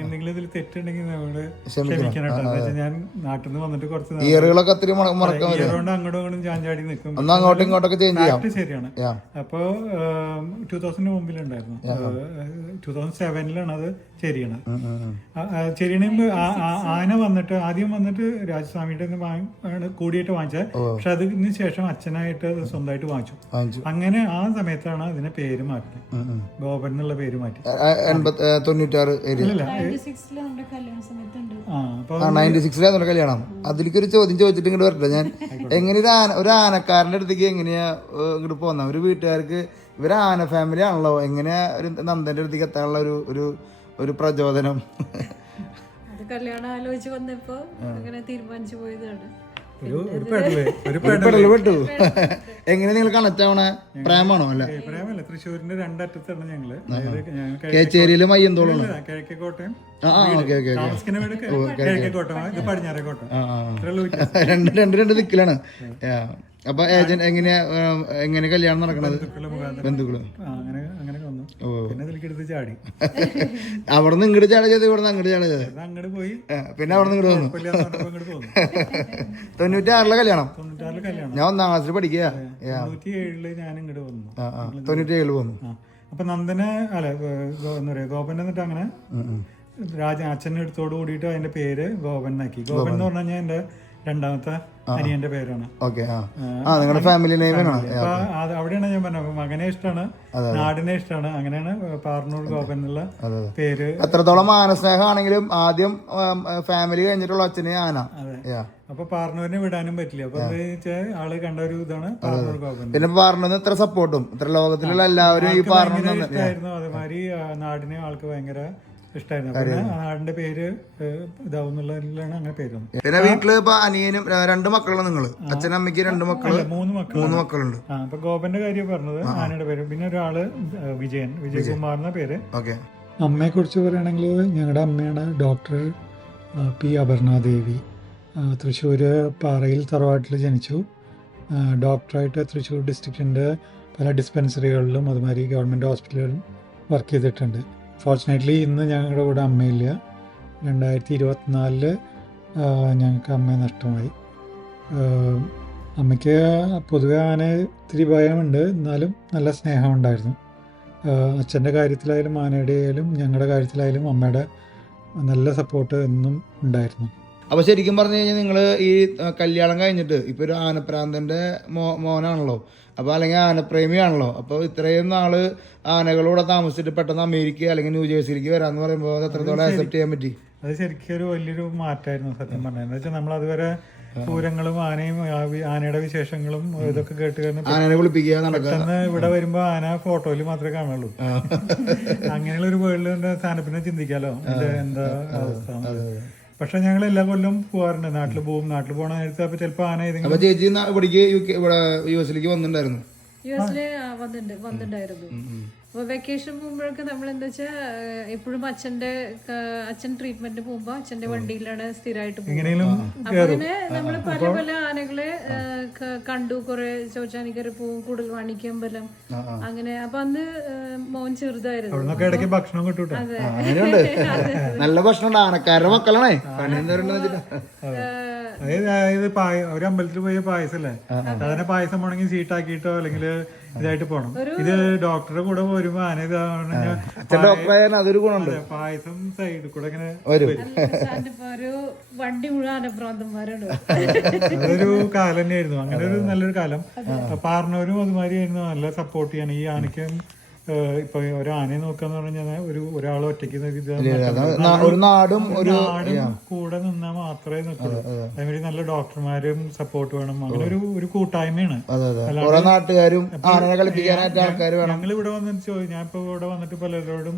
എന്തെങ്കിലും ഇതിൽ തെറ്റുണ്ടെങ്കിൽ നമ്മള് ക്ഷമിക്കണം കേട്ടോ. ഞാൻ നാട്ടിൽ നിന്ന് വന്നിട്ട് കുറച്ച് ഇയറുകളൊക്കെ കൊണ്ട് അങ്ങോട്ടും ഇങ്ങോട്ടും ചാഞ്ചാടി നിൽക്കും. അങ്ങോട്ടും ഇങ്ങോട്ടൊക്കെ ശരിയാണ്. അപ്പൊ 2000 മുമ്പിലുണ്ടായിരുന്നു. 2007 അത് ശരിയാണ്. ശരിയണ ആന വന്നിട്ട് ആദ്യം വന്നിട്ട് രാജസ്വാമിയുടെ കൂടിയിട്ട് വാങ്ങിച്ചത്. പക്ഷെ അതിന് ശേഷം അച്ഛനായിട്ട് സ്വന്തമായിട്ട് വാങ്ങിച്ചു. അങ്ങനെ ആ സമയത്താണ് അതിനെ പേര് മാറ്റിയത്, ഗോപൻ എന്നുള്ള പേര് മാറ്റി. 96 96 കല്യാണം. അതിലേക്ക് ഒരു ചോദ്യം ചോദിച്ചിട്ട് ഇങ്ങോട്ട് വരട്ടെ ഞാൻ. എങ്ങനെ ഒരു ആനക്കാരന്റെ അടുത്തേക്ക് എങ്ങനെയാ ഇങ്ങോട്ട് പോന്ന? ഒരു വീട്ടുകാർക്ക് ഇവര് ആന ഫാമിലി ആണല്ലോ, എങ്ങനെയാ ഒരു നന്ദന്റെ അടുത്തേക്ക് എത്താനുള്ള ഒരു പ്രചോദനം? അത് കല്യാണം ആലോചിച്ച് വന്നപ്പോ അങ്ങനെ തീരുമാനിച്ചു പോയതാണ്. പെട്ടു. എങ്ങനെ നിങ്ങൾ കണക്ട് ആവണ? പ്രേമാണോ? അല്ല, പ്രേമല്ല. തൃശ്ശൂരിന്റെ രണ്ടറ്റത്താണ് ഞങ്ങള്. കേച്ചേരിയിലും മയ്യന്തോളം, കിഴക്കേക്കോട്ടയം, രണ്ട് ദിക്കിലാണ്. അപ്പൊ ഏജന്റ് എങ്ങനെ കല്യാണം നടക്കണത്? ബന്ധുക്കള് ചാടി. അവിടെ നിന്ന് ഇങ്ങോട്ട് ചാടി ചെയ്ത്, ഇവിടെ നിന്ന് അങ്ങോട്ട് ചാടി ചെയ്ത്, അങ്ങോട്ട് പോയി. പിന്നെ അവിടെ നിന്ന് ഇങ്ങോട്ട് വന്നു. 96 കല്യാണം. ഞാൻ 1ാം ക്ലാസ്സിൽ പഠിക്കുക. 97 ഞാൻ ഇങ്ങോട്ട് വന്നു. 97 വന്നു. അപ്പൊ നന്ദനെ അല്ല എന്താ പറയാ, ഗോപൻ എന്നിട്ട് അങ്ങനെ അച്ഛൻ്റെ അടുത്തോട് കൂടിയിട്ട് അതിന്റെ പേര് ഗോപൻ ആക്കി. ഗോപൻ എന്ന് പറഞ്ഞു കഴിഞ്ഞാൽ എന്റെ രണ്ടാമത്തെ അനിയന്റെ പേരാണ്. നിങ്ങളുടെ ഫാമിലി അവിടെയാണ് ഞാൻ പറഞ്ഞത്, മകനെ ഇഷ്ടമാണ്, നാടിനെ ഇഷ്ടമാണ്. അങ്ങനെയാണ് പാർന്നൂർ ഗോപൻ എന്നുള്ള പേര്. എത്രത്തോളം ആനസ്നേഹമാണെങ്കിലും ആദ്യം ഫാമിലി കഴിഞ്ഞിട്ടുള്ള അച്ഛനെ ആന. അപ്പൊ പാർന്നൂരിനെ വിടാനും പറ്റില്ല. അപ്പൊ എന്താ വെച്ചാൽ ആള് കണ്ട ഒരു ഇതാണ് പാർന്നൂർ ഗോപൻ. പിന്നെ പാർന്നൂർ ഇത്ര സപ്പോർട്ടും ഇത്ര ലോകത്തിലുള്ള എല്ലാവരും ഈ പാർന്നൂർ ഇഷ്ടമായിരുന്നു. അതേമാതിരി നാടിനെ ആൾക്ക് ഭയങ്കര ഇഷ്ടമായിരുന്നു. പിന്നെ നാടിന്റെ പേര് ഇതാവുന്നുള്ളതിലാണ് അങ്ങനെ പേര് വന്നത്. പിന്നെ വീട്ടില് ഇപ്പൊ അനിയനും 2 മക്കളും, നിങ്ങള് അച്ഛനും അമ്മയ്ക്ക് 2 മക്കള്, 3 മക്കളുണ്ട്. അപ്പൊ ഗോപന്റെ കാര്യം പറഞ്ഞത്, ആനയുടെ പേര്. പിന്നെ ഒരാള് വിജയകുമാർ എന്ന പേര്. അമ്മയെ കുറിച്ച് പറയുകയാണെങ്കിൽ ഞങ്ങളുടെ അമ്മയാണ് ഡോക്ടർ പി അപർണാദേവി. തൃശ്ശൂർ പാറയിൽ തറവാട്ടിൽ ജനിച്ചു. ഡോക്ടറായിട്ട് തൃശ്ശൂർ ഡിസ്ട്രിക്റ്റിൻ്റെ പല ഡിസ്പെൻസറികളിലും അതുമാതിരി ഗവൺമെൻറ് ഹോസ്പിറ്റലുകളിലും വർക്ക് ചെയ്തിട്ടുണ്ട്. ഫോർച്ചുനേറ്റ്ലി ഇന്ന് ഞങ്ങളുടെ കൂടെ അമ്മയില്ല. 2024 ഞങ്ങൾക്ക് അമ്മയെ നഷ്ടമായി. അമ്മയ്ക്ക് പൊതുവെ ആന ഇത്തിരി ഭയമുണ്ട്, എന്നാലും നല്ല സ്നേഹമുണ്ടായിരുന്നു. അച്ഛൻ്റെ കാര്യത്തിലായാലും ആനയുടെ ആയാലും ഞങ്ങളുടെ കാര്യത്തിലായാലും അമ്മയുടെ നല്ല സപ്പോർട്ട് എന്നും ഉണ്ടായിരുന്നു. അപ്പോൾ ശരിക്കും പറഞ്ഞു കഴിഞ്ഞാൽ നിങ്ങൾ ഈ കല്യാണം കഴിഞ്ഞിട്ട് ഇപ്പോൾ ഒരു ആനപ്രാന്തൻ്റെ മോനാണല്ലോ, അപ്പോൾ അല്ലെങ്കിൽ ആനപ്രേമിയാണല്ലോ. അപ്പോൾ ഇത്രയും നാൾ ആനകളൂടെ താമസിച്ചിട്ട് പെട്ടെന്ന് അമേരിക്ക അല്ലെങ്കിൽ ന്യൂജേഴ്സിയിലേക്ക് വരാമെന്ന് പറയുമ്പോൾ അത് എത്രത്തോളം ആക്സെപ്റ്റ് ചെയ്യാൻ പറ്റി? അത് ശരിക്കും ഒരു വലിയൊരു മാറ്റമായിരുന്നു സത്യം പറഞ്ഞത്. എന്താ വെച്ചാൽ നമ്മൾ അതുവരെ പൂരങ്ങളും ആനയും ആനയുടെ വിശേഷങ്ങളും ഇതൊക്കെ കേട്ട് ആനയെ വിളിപ്പിക്കുക പെട്ടെന്ന് ഇവിടെ വരുമ്പോ ആന ഫോട്ടോയിൽ മാത്രമേ കാണുള്ളൂ. അങ്ങനെയുള്ള ഒരു വേൾഡ് സ്ഥാനപ്പിനെ ചിന്തിക്കാലോ എന്താ അവസ്ഥ. പക്ഷെ ഞങ്ങൾ എല്ലാ കൊല്ലം പോവാറുണ്ട്, നാട്ടിൽ പോകും. നാട്ടിൽ പോകണ നേരത്തെ അപ്പൊ ചിലപ്പോ ആന ഏതെങ്കിലും ചേച്ചി ഇവിടേക്ക് യുഎസിലേക്ക് വന്നിട്ടുണ്ടായിരുന്നു. വന്നിട്ടുണ്ടായിരുന്നു. അപ്പോൾ വെക്കേഷൻ പോകുമ്പോഴൊക്കെ നമ്മൾ എന്താ വെച്ചാൽ എപ്പോഴും അച്ഛൻ ട്രീറ്റ്മെന്റിന് പോകുമ്പോൾ അച്ഛന്റെ വണ്ടിയിലാണ് സ്ഥിരമായിട്ട് പോകുന്നത്. അപ്പൊ അങ്ങനെ നമ്മൾ പല പല ആനകളെ കണ്ടു. കുറെ ചോച്ചാനിക്കര പോവും, കുടൽവാണിക്കമ്പലം, അങ്ങനെ. അപ്പൊ അന്ന് മോൻ ചെറുതായിരുന്നു. ഭക്ഷണം കിട്ടും. നല്ല ഭക്ഷണം ആനക്കാരുടെ മക്കളാണേ. അതായത് ഒരു അമ്പലത്തിൽ പോയ പായസല്ലേ, സാധാരണ പായസം പോണെങ്കിൽ സീറ്റാക്കിയിട്ടോ അല്ലെങ്കിൽ ഇതായിട്ട് പോണം. ഇത് ഡോക്ടറുടെ കൂടെ പോരുമ്പോ ആന അതൊരു ഗുണമുണ്ട്. പായസം സൈഡിൽ കൂടെ ഇങ്ങനെ വരും. ഒരു വണ്ടി മുഴുവൻ ആനപ്രാന്തന്മാരാണ്. അതൊരു കാലം തന്നെയായിരുന്നു, അങ്ങനെ ഒരു നല്ലൊരു കാലം. പാർണവരും അതുമാതിരി ആയിരുന്നു, നല്ല സപ്പോർട്ട് ചെയ്യാൻ. ഈ ആനയ്ക്കും ഇപ്പൊ ഒരു ആനയെ നോക്കാന്ന് പറഞ്ഞാൽ ഒരാൾ ഒറ്റയ്ക്ക് ഒരു നാടും കൂടെ നിന്നാൽ മാത്രമേ നിൽക്കുള്ളൂ. അതേമാതിരി നല്ല ഡോക്ടർമാരും സപ്പോർട്ട് വേണം. അങ്ങനെ ഒരു കൂട്ടായ്മയാണ്. നാട്ടുകാരും ഞങ്ങൾ ഇവിടെ വന്നിട്ട് ഞാൻ ഇപ്പൊ ഇവിടെ വന്നിട്ട് പലരോടും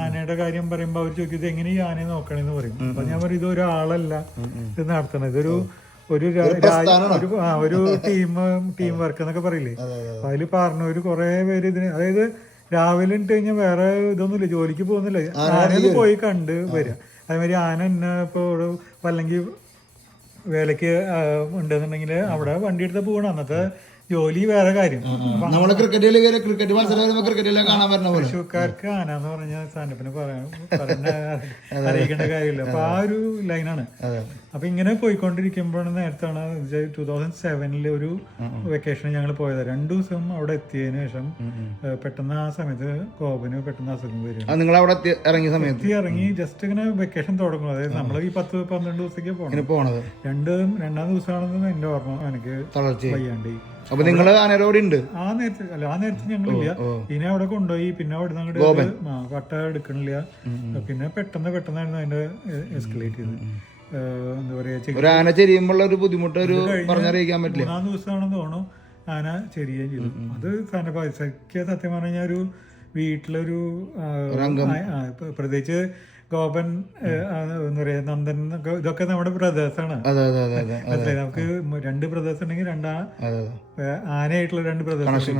ആനയുടെ കാര്യം പറയുമ്പോ അവർ ചോദിക്കും ഇത് എങ്ങനെ ഈ ആനയെ നോക്കണെന്ന് പറയും. അപ്പൊ ഞാൻ പറയും ഇത് ഒരാളല്ല ഇത് നടത്തണത്, ഇതൊരു ഒരു ടീം വർക്ക് എന്നൊക്കെ പറയില്ലേ. അതിൽ പറഞ്ഞവര് കുറെ പേര് ഇതിന്, അതായത് രാവിലെ ഇട്ട് കഴിഞ്ഞാൽ വേറെ ഇതൊന്നുമില്ല, ജോലിക്ക് പോകുന്നില്ല, ആനത് പോയി കണ്ട് വരിക. അതേമാതിരി ആന എന്നെ ഇപ്പൊ അല്ലെങ്കിൽ വേലക്ക് ഉണ്ടെന്നുണ്ടെങ്കിൽ അവിടെ വണ്ടി എടുത്ത് പോകണം. അന്നത്തെ ജോലി വേറെ കാര്യം. നമ്മള് ക്രിക്കറ്റ് മത്സരം ക്രിക്കറ്റിലെ കാണാൻ പറ്റുന്ന പോലെ തൃശ്ശൂർക്കാർക്ക് ആന എന്ന് പറഞ്ഞാൽ സാൻഡപ്പിന് അറിയിക്കേണ്ട കാര്യമില്ല. അപ്പൊ ആ ഒരു ലൈനാണ്. അപ്പൊ ഇങ്ങനെ പോയിക്കൊണ്ടിരിക്കുമ്പോഴാണ് നേരത്താണ് 2007 ഒരു വെക്കേഷൻ ഞങ്ങൾ പോയത്. 2 ദിവസം അവിടെ എത്തിയതിനു ശേഷം പെട്ടെന്ന് ആ സമയത്ത് കോപന് പെട്ടെന്ന് അസുഖം വരും. നിങ്ങൾ അവിടെ ഇറങ്ങിയ സമയത്ത് ഇറങ്ങി ജസ്റ്റ് ഇങ്ങനെ വെക്കേഷൻ തുടങ്ങും. അതായത് നമ്മള് ഈ 10-12 ദിവസത്തേക്ക് പോണത്. രണ്ടാം ദിവസമാണെന്ന് എന്റെ ഓർമ്മ എനിക്ക് വയ്യാണ്ട്. അപ്പൊ നിങ്ങള് ആനരോടുണ്ട് ആ നേരത്തെ ഞങ്ങളില്ല. പിന്നെ അവിടെ കൊണ്ടുപോയി, പിന്നെ അവിടെ അങ്ങോട്ട് വട്ട എടുക്കണില്ല. പിന്നെ പെട്ടെന്നായിരുന്നു അതിന്റെ എസ്കലേറ്റ് ചെയ്ത്. എന്താ പറയാ, ആന ചെരിയുമ്പോൾ ഒരു ബുദ്ധിമുട്ട് പറഞ്ഞറിയിക്കാൻ പറ്റില്ല. 3-ാം ദിവസമാണെന്ന് തോന്നുന്നു ആന ചെരിയുകയും ചെയ്തു. അത് സാറിന്റെ പൈസക്ക് സത്യം പറഞ്ഞ ഒരു വീട്ടിലൊരു പ്രത്യേകിച്ച് ഗോപൻ എന്താ പറയാ നന്ദൻ ഇതൊക്കെ നമ്മുടെ ബ്രദേഴ്സാണ്. നമുക്ക് 2 ബ്രദേഴ്സ് ഉണ്ടെങ്കിൽ ആനയായിട്ടുള്ള 2 ബ്രദേഴ്സ്.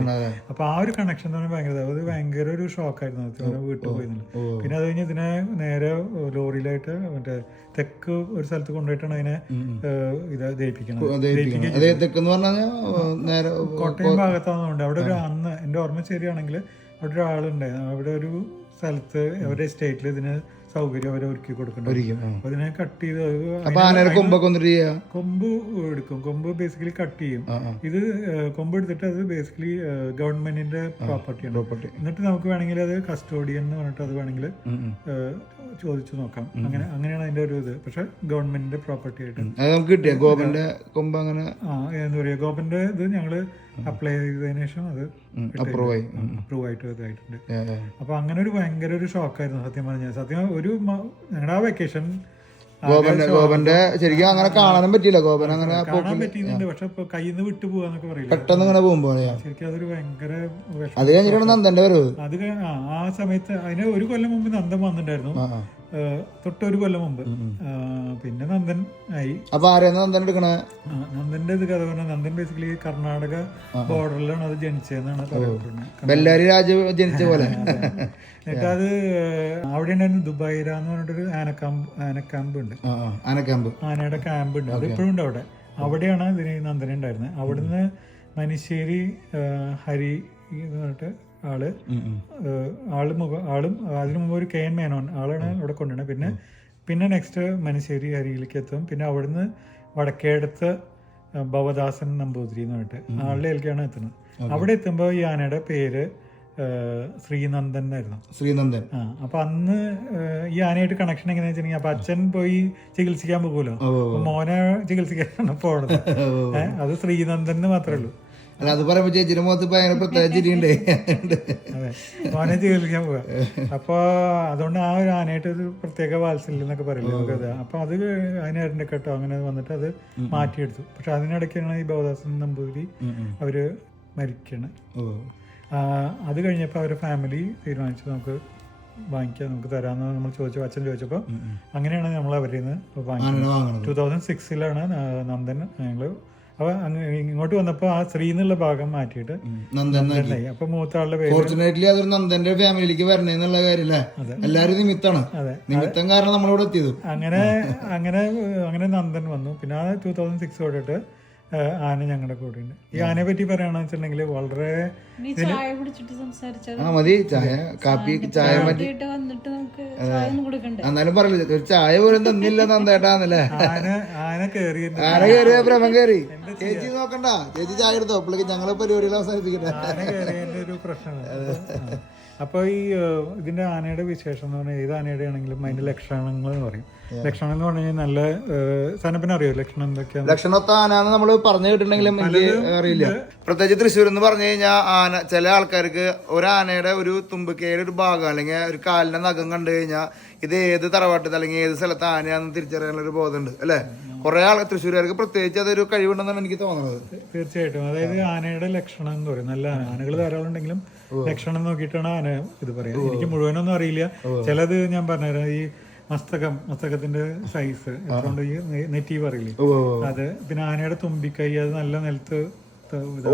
അപ്പൊ ആ ഒരു കണക്ഷൻ എന്ന് പറഞ്ഞാൽ അത് ഭയങ്കര ഒരു ഷോക്കായിരുന്നു. വീട്ടിൽ പോയിരുന്നില്ല. പിന്നെ അത് കഴിഞ്ഞ് ഇതിനെ നേരെ ലോറിയിലായിട്ട് മറ്റേ തെക്ക് ഒരു സ്ഥലത്ത് കൊണ്ടുപോയിട്ടാണ് അതിനെ ഇത് ദയിപ്പിക്കണം. കോട്ടയം ഭാഗത്താണെന്നുണ്ട്. അവിടെ ഒരു അന്ന് എന്റെ ഓർമ്മ ശരിയാണെങ്കിൽ അവിടെ ഒരാളുണ്ടായിരുന്നു. അവിടെ ഒരു സ്ഥലത്ത് അവരുടെ സ്റ്റേറ്റിൽ ഇതിന് സൗകര്യം അവരെ ഒരുക്കി കൊടുക്കുന്നുണ്ട്. അതിനെ കട്ട് ചെയ്ത് കൊമ്പ് എടുക്കും. കൊമ്പ് ബേസിക്കലി കട്ട് ചെയ്യും. ഇത് കൊമ്പ് എടുത്തിട്ട് അത് ബേസിക്കലി ഗവൺമെന്റിന്റെ പ്രോപ്പർട്ടിയാണ്. എന്നിട്ട് നമുക്ക് വേണമെങ്കിൽ അത് കസ്റ്റോഡിയൻ എന്ന് പറഞ്ഞിട്ട് അത് വേണമെങ്കിൽ ചോദിച്ചു നോക്കാം. അങ്ങനെയാണ് അതിന്റെ ഒരു ഇത്. പക്ഷെ ഗവൺമെന്റിന്റെ പ്രോപ്പർട്ടി ആയിട്ട് കിട്ടിയ ഗോപന്റെ കൊമ്പ് അങ്ങനെ എന്താ പറയാ, ഗോപന്റെ ഇത് ഞങ്ങള് അപ്ലൈ ചെയ്തതിനു ശേഷം അത് അപ്രൂവ് ആയിട്ട് ഇതായിട്ടുണ്ട്. അപ്പൊ അങ്ങനെ ഒരു ഭയങ്കര ഒരു ഷോക്കായിരുന്നു സത്യം പറഞ്ഞാൽ. സത്യം ഒരു ഞങ്ങളുടെ ആ വെക്കേഷൻ ഗോപന്റെ ശരിക്കും അങ്ങനെ കാണാനും പറ്റില്ല. ഗോപൻ അങ്ങനെ കാണാൻ പറ്റിയിട്ടുണ്ട്. പക്ഷെ ഇപ്പൊ കയ്യിൽ നിന്ന് വിട്ടു പോവാന്നൊക്കെ പറയില്ല, പെട്ടെന്ന് ഇങ്ങനെ പോകുമ്പോ ശരിക്കും അതൊരു ഭയങ്കര അത് കഴിഞ്ഞിട്ടാണ് നന്ദന്റെ വരവ്. അത് ആ സമയത്ത് അതിന് 1 കൊല്ലം മുമ്പ് നന്ദൻ വന്നിട്ടുണ്ടായിരുന്നു, തൊട്ടൊരു കൊല്ലം മുമ്പ്. പിന്നെ നന്ദൻ ആയി. അപ്പൊ ആരെയാണ് നന്ദൻ എടുക്കണേ? നന്ദന്റെ ഇത് കഥ പറഞ്ഞാൽ നന്ദൻ ബേസിക്കലി കർണാടക ബോർഡറിലാണ് അത് ജനിച്ചതെന്നാണ് പറയപ്പെടുന്നത്. ബെല്ലാരി രാജു ജനിച്ച പോലെ. എന്നിട്ട് അത് അവിടെ ഉണ്ടായിരുന്നു ദുബൈര എന്ന് പറഞ്ഞിട്ടൊരു ആനക്യാമ്പ് ഉണ്ട്. ആനയുടെ ക്യാമ്പ് ഉണ്ട്, അത് ഇപ്പോഴും ഉണ്ട് അവിടെ. അവിടെയാണ് ഇതിന് നന്ദന ഉണ്ടായിരുന്നത്. അവിടുന്ന് മനുശ്ശേരി ഹരി എന്ന് പറഞ്ഞിട്ട് ആളും അതിനു മുമ്പ് ഒരു KN മേനോൻ ആളാണ് അവിടെ കൊണ്ടുവരുന്നത്. പിന്നെ നെക്സ്റ്റ് മനുശ്ശേരി ഹരിയിലേക്ക് എത്തും. പിന്നെ അവിടുന്ന് വടക്കേടത്ത് ഭവദാസൻ നമ്പൂതിരി എന്ന് പറഞ്ഞിട്ട് ആളുടെ ഏൽക്കാണ് എത്തുന്നത്. അവിടെ എത്തുമ്പോൾ ഈ ആനയുടെ പേര് ശ്രീനന്ദൻ എന്നായിരുന്നു. ശ്രീനന്ദൻ. അപ്പൊ അന്ന് ഈ ആനയായിട്ട് കണക്ഷൻ എങ്ങനെയാ വെച്ചിട്ടുണ്ടെങ്കിൽ, അപ്പൊ അച്ഛൻ പോയി ചികിത്സിക്കാൻ പോകുമല്ലോ, മോനെ ചികിത്സിക്കാനാണ് പോണത്. അത് ശ്രീനന്ദൻ എന്ന് മാത്രമേ ഉള്ളൂ. അത് പറയുമ്പോ ചേച്ചിയുടെ മുഖത്ത് ഭയങ്കര പ്രത്യേക ചിരിയുണ്ടേ. അതെ, മോനെ ചികിത്സിക്കാൻ പോവാ. അപ്പൊ അതുകൊണ്ട് ആ ഒരു ആനയായിട്ട് ഒരു പ്രത്യേക വാത്സല്യം എന്നൊക്കെ പറയില്ല നമുക്കത്. അപ്പൊ അത് അതിനെ കേട്ടോ അങ്ങനെ വന്നിട്ട് അത് മാറ്റിയെടുത്തു. പക്ഷെ അതിനിടയ്ക്കാണ് ഈ ഭവദാസൻ നമ്പൂതിരി അവര് മരിക്കണേ. അത് കഴിഞ്ഞപ്പോൾ അവരുടെ ഫാമിലി തീരുമാനിച്ചു നമുക്ക് വാങ്ങിക്കാം, നമുക്ക് തരാമെന്ന് നമ്മൾ അച്ഛൻ ചോദിച്ചപ്പോൾ അങ്ങനെയാണ് നമ്മൾ അവരിൽ നിന്ന് വാങ്ങിക്കുന്നത്. 2006 നന്ദൻ ഞങ്ങൾ അപ്പൊ ഇങ്ങോട്ട് വന്നപ്പോ ആ ശ്രീ എന്നുള്ള ഭാഗം മാറ്റിയിട്ട് നന്ദനായി. അപ്പൊ മൂത്ത ആളുടെ പേര് ഫോർച്ചുനേറ്റ്ലി അതൊരു നന്ദന്റെ ഫാമിലിക്ക് വരണേ എന്നുള്ള കാര്യല്ലേ, എല്ലാരും നിമിത്താണ്. നിമിത്തം കാരണം നമ്മളിവിടെ എത്തിയത്. അങ്ങനെ നന്ദൻ വന്നു. പിന്നെ ആ 2006 തൊട്ടിട്ട് ആന ഞങ്ങളുടെ കൂടെ ഉണ്ട്. ഈ ആനയെ പറ്റി പറയുകയാണെന്ന് വെച്ചിട്ടുണ്ടെങ്കിൽ വളരെ മതി ചായ കാപ്പി ചായ വന്നിട്ട് നമുക്ക് ചായ ഒന്നും കൊടുക്കണ്ടേ? എന്നാലും പറയില്ല, ഒരു ചായ പോലും തന്നില്ല നന്ദേട്ടാന്നല്ലേ. ആന കേറി ആന കയറിയ ഭ്രമം കയറി. ചേച്ചി നോക്കണ്ട, ചേച്ചി ചായ എടുത്തോ, അപ്പോഴേക്ക് ഞങ്ങളെ പരിപാടികൾ അവസാനിപ്പിക്കട്ടെ. ആന കയറിയതിന്റെ ഒരു പ്രശ്നമാണ്. അപ്പൊ ഈ ഇതിന്റെ ആനയുടെ വിശേഷം എന്ന് പറഞ്ഞാൽ ഏത് ആനയുടെ ആണെങ്കിലും അതിന്റെ ലക്ഷണങ്ങൾ എന്ന് പറയും. ലക്ഷണം എന്ന് പറഞ്ഞു കഴിഞ്ഞാൽ നല്ല സനപ്പിന് അറിയോ ലക്ഷണം എന്തൊക്കെയാണ്? ലക്ഷണത്തെ ആന നമ്മൾ പറഞ്ഞു കേട്ടിട്ടുണ്ടെങ്കിലും എനിക്ക് അറിയില്ല. പ്രത്യേകിച്ച് തൃശ്ശൂർ എന്ന് പറഞ്ഞു കഴിഞ്ഞാൽ ആന, ചില ആൾക്കാർക്ക് ഒരു ആനയുടെ ഒരു തുമ്പിക്കയുടെ ഒരു ഭാഗം അല്ലെങ്കിൽ ഒരു കാലിന്റെ നഖം കണ്ടു കഴിഞ്ഞാൽ ഇത് ഏത് തറവാട്ടത്ത് അല്ലെങ്കിൽ ഏത് സ്ഥലത്ത് ആനയാണെന്ന് തിരിച്ചറിയാനുള്ള ഒരു ബോധമുണ്ട് അല്ലെ. കുറെ ആൾ തൃശ്ശൂരുകാർക്ക് പ്രത്യേകിച്ച് അതൊരു കഴിവുണ്ടെന്നാണ് എനിക്ക് തോന്നുന്നത്. തീർച്ചയായിട്ടും. അതായത് ആനയുടെ ലക്ഷണം എന്ന് പറയും, നല്ല ആനകൾ ധാരാളം ഉണ്ടെങ്കിലും ലക്ഷണം നോക്കിയിട്ടാണ് ആന ഇത് പറയുന്നത്. എനിക്ക് മുഴുവനൊന്നും അറിയില്ല. ചിലത് ഞാൻ പറഞ്ഞുതരാം. ഈ മസ്തകത്തിന്റെ സൈസ് അതുകൊണ്ട് ഈ നെറ്റി പറയില്ലേ അത്, പിന്നെ ആനയുടെ തുമ്പിക്കൈ അത് നല്ല നിലത്ത്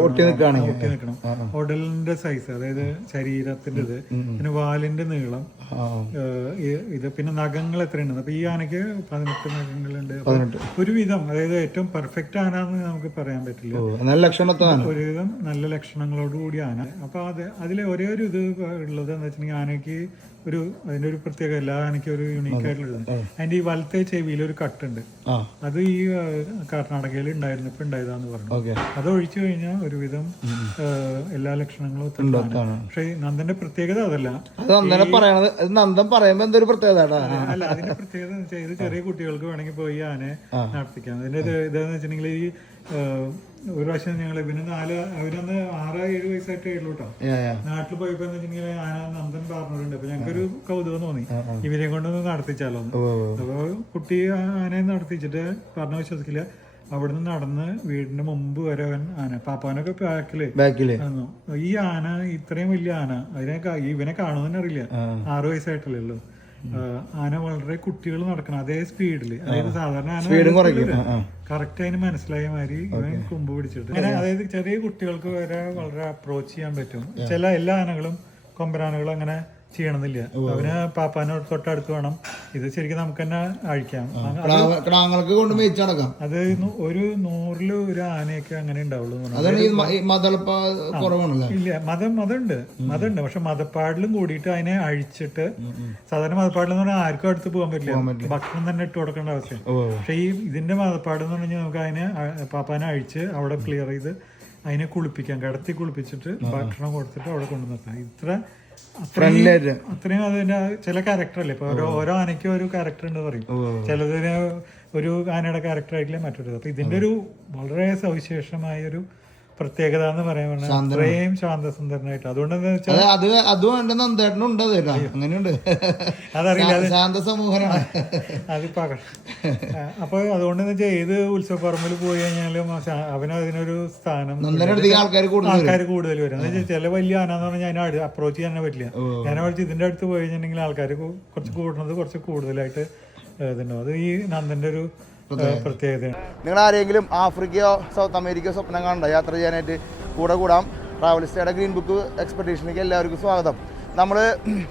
ഒട്ടി നിൽക്കണം. ഉടലിന്റെ സൈസ്, അതായത് ശരീരത്തിന്റെ ഇത്, പിന്നെ വാലിന്റെ നീളം, ഇത് പിന്നെ നഖങ്ങൾ എത്രയുണ്ട്. അപ്പൊ ഈ ആനക്ക് 18 നഖങ്ങളുണ്ട്. ഒരുവിധം അതായത് ഏറ്റവും പെർഫെക്റ്റ് ആന എന്ന് നമുക്ക് പറയാൻ പറ്റില്ല. ഒരുവിധം നല്ല ലക്ഷണങ്ങളോട് കൂടി ആന. അപ്പൊ അതിലെ ഒരേ ഒരു ഇത് ഉള്ളത് എന്താ വെച്ചിട്ടുണ്ടെങ്കിൽ ആനയ്ക്ക് അതിന്റെ ഒരു പ്രത്യേക, എല്ലാ ആനയ്ക്കും ഒരു യുണീക്ക് ആയിട്ടുള്ളത്. അതിന്റെ ഈ വലത്തെ ചെവിയിൽ ഒരു കട്ടുണ്ട്. അത് ഈ കർണാടകയിൽ ഉണ്ടായിരുന്നപ്പോ ഉണ്ടായതാന്ന് പറഞ്ഞു. അത് ഒഴിച്ചു കഴിഞ്ഞാൽ ഒരുവിധം എല്ലാ ലക്ഷണങ്ങളും ഒത്തുണ്ടാണ്. പക്ഷെ നന്ദന്റെ പ്രത്യേകത അതല്ല. നന്ദൻ പറയുമ്പോ എന്തൊരു പ്രത്യേകത അല്ല, അതിന്റെ പ്രത്യേകത എന്ന് വെച്ചാൽ ഇത് ചെറിയ കുട്ടികൾക്ക് വേണമെങ്കിൽ പോയി ആനയെ നടത്തിക്കാം. അതിന്റെ ഇതെന്ന് വെച്ചിട്ടുണ്ടെങ്കിൽ ഈ ഒരു പ്രാവശ്യം ഞങ്ങൾ അവരൊന്ന് 6-7 വയസ്സായിട്ടേ ഉള്ളൂ കേട്ടോ. നാട്ടിൽ പോയപ്പോ എന്ന് വെച്ചിട്ടുണ്ടെങ്കിൽ ആന നന്ദൻ പറഞ്ഞിട്ടുണ്ട്. അപ്പൊ ഞങ്ങൾക്കൊരു കൗതുകം തോന്നി, ഇവരെ കൊണ്ടൊന്ന് നടത്തിച്ചാലോ. അപ്പൊ കുട്ടി ആനയെ നടത്തിച്ചിട്ട് പറഞ്ഞ വിശ്വസിക്കില്ല, അവിടുന്ന് നടന്ന് വീടിന്റെ മുമ്പ് വരെ അവൻ ആന, പാപ്പാനൊക്കെ ബാക്കില് ആണോ. ഈ ആന ഇത്രയും വലിയ ആന, ഇവനെ കാണുമെന്ന് അറിയില്ല. 6 വയസ്സായിട്ടല്ലേ ഉള്ളൂ. ആന വളരെ കുട്ടികൾ നടക്കണം അതേ സ്പീഡില്. അതായത് സാധാരണ ആന കറക്റ്റ് അതിന് മനസ്സിലായ മാതിരി ഇവൻ കൊമ്പ് പിടിച്ചിട്ട് അങ്ങനെ, അതായത് ചെറിയ കുട്ടികൾക്ക് വരെ വളരെ അപ്രോച്ച് ചെയ്യാൻ പറ്റും. ചില എല്ലാ ആനകളും കൊമ്പനാനകളും അങ്ങനെ ചെയ്യണമെന്നില്ല. അവന് പാപ്പാനെ തൊട്ടടുത്ത് വേണം. ഇത് ശരിക്കും നമുക്ക് തന്നെ അഴിക്കാം. അത് ഒരു 100-ൽ ഒരു ആനയൊക്കെ അങ്ങനെ ഉണ്ടാവുള്ളൂ. ഇല്ല, മതമുണ്ട്. പക്ഷെ മതപ്പാടിലും കൂടിയിട്ട് അതിനെ അഴിച്ചിട്ട്, സാധാരണ മതപ്പാടിലെന്ന് പറഞ്ഞാൽ ആർക്കും അടുത്ത് പോകാൻ പറ്റില്ല, ഭക്ഷണം തന്നെ ഇട്ട് കൊടുക്കേണ്ട അവസ്ഥ. പക്ഷെ ഈ ഇതിന്റെ മതപ്പാട് എന്ന് പറഞ്ഞാൽ നമുക്ക് അതിനെ പാപ്പാനെ അഴിച്ച് അവിടെ ക്ലിയർ ചെയ്ത് അതിനെ കുളിപ്പിക്കാം. കിടത്തി കുളിപ്പിച്ചിട്ട് ഭക്ഷണം കൊടുത്തിട്ട് അവിടെ കൊണ്ടു നിർത്താം. അത്രയും അതിന്റെ ചില ക്യാരക്ടർ അല്ലേ. ഇപ്പൊ ഓരോ ആനയ്ക്കും ഒരു ക്യാരക്ടർ ഉണ്ട് പറയും. ചിലതിന് ഒരു ആനയുടെ ക്യാരക്ടർ ആയിട്ടില്ല മറ്റൊരു. അപ്പൊ ഇതിന്റെ ഒരു വളരെ സവിശേഷമായ ഒരു പ്രത്യേകത എന്ന് പറയാൻ പറഞ്ഞാൽ അത്രയും ശാന്തസുന്ദരനായിട്ട്. അതുകൊണ്ട് എന്താ വെച്ചാൽ അതറിയില്ല, അപ്പൊ അതുകൊണ്ട് വെച്ചാൽ ഏത് ഉത്സവ പറമ്പിൽ പോയി കഴിഞ്ഞാലും അവനതിനൊരു സ്ഥാനം, ആൾക്കാർ കൂടുതൽ വരും. എന്ന് വെച്ചാൽ ചില വലിയ ആന എന്ന് പറഞ്ഞാൽ അതിനെ അപ്രോച്ച് ചെയ്യാൻ പറ്റില്ല. ഞാൻ വിളിച്ച് ഇതിന്റെ അടുത്ത് പോയി കഴിഞ്ഞിട്ടുണ്ടെങ്കിൽ ആൾക്കാർ കുറച്ച് കൂടുന്നത് കുറച്ച് കൂടുതലായിട്ട് ഇതുണ്ടാവും. അത് ഈ നന്ദന്റെ ഒരു പ്രത്യേകതയാണ്. നിങ്ങൾ ആരെങ്കിലും ആഫ്രിക്കയോ സൗത്ത് അമേരിക്കയോ സ്വപ്നം കാണണ്ട യാത്ര ചെയ്യാനായിട്ട് കൂടാം. ട്രാവലിസ്റ്റയുടെ ഗ്രീൻ ബുക്ക് എക്സ്പെഡീഷനിലേക്ക് എല്ലാവർക്കും സ്വാഗതം. നമ്മൾ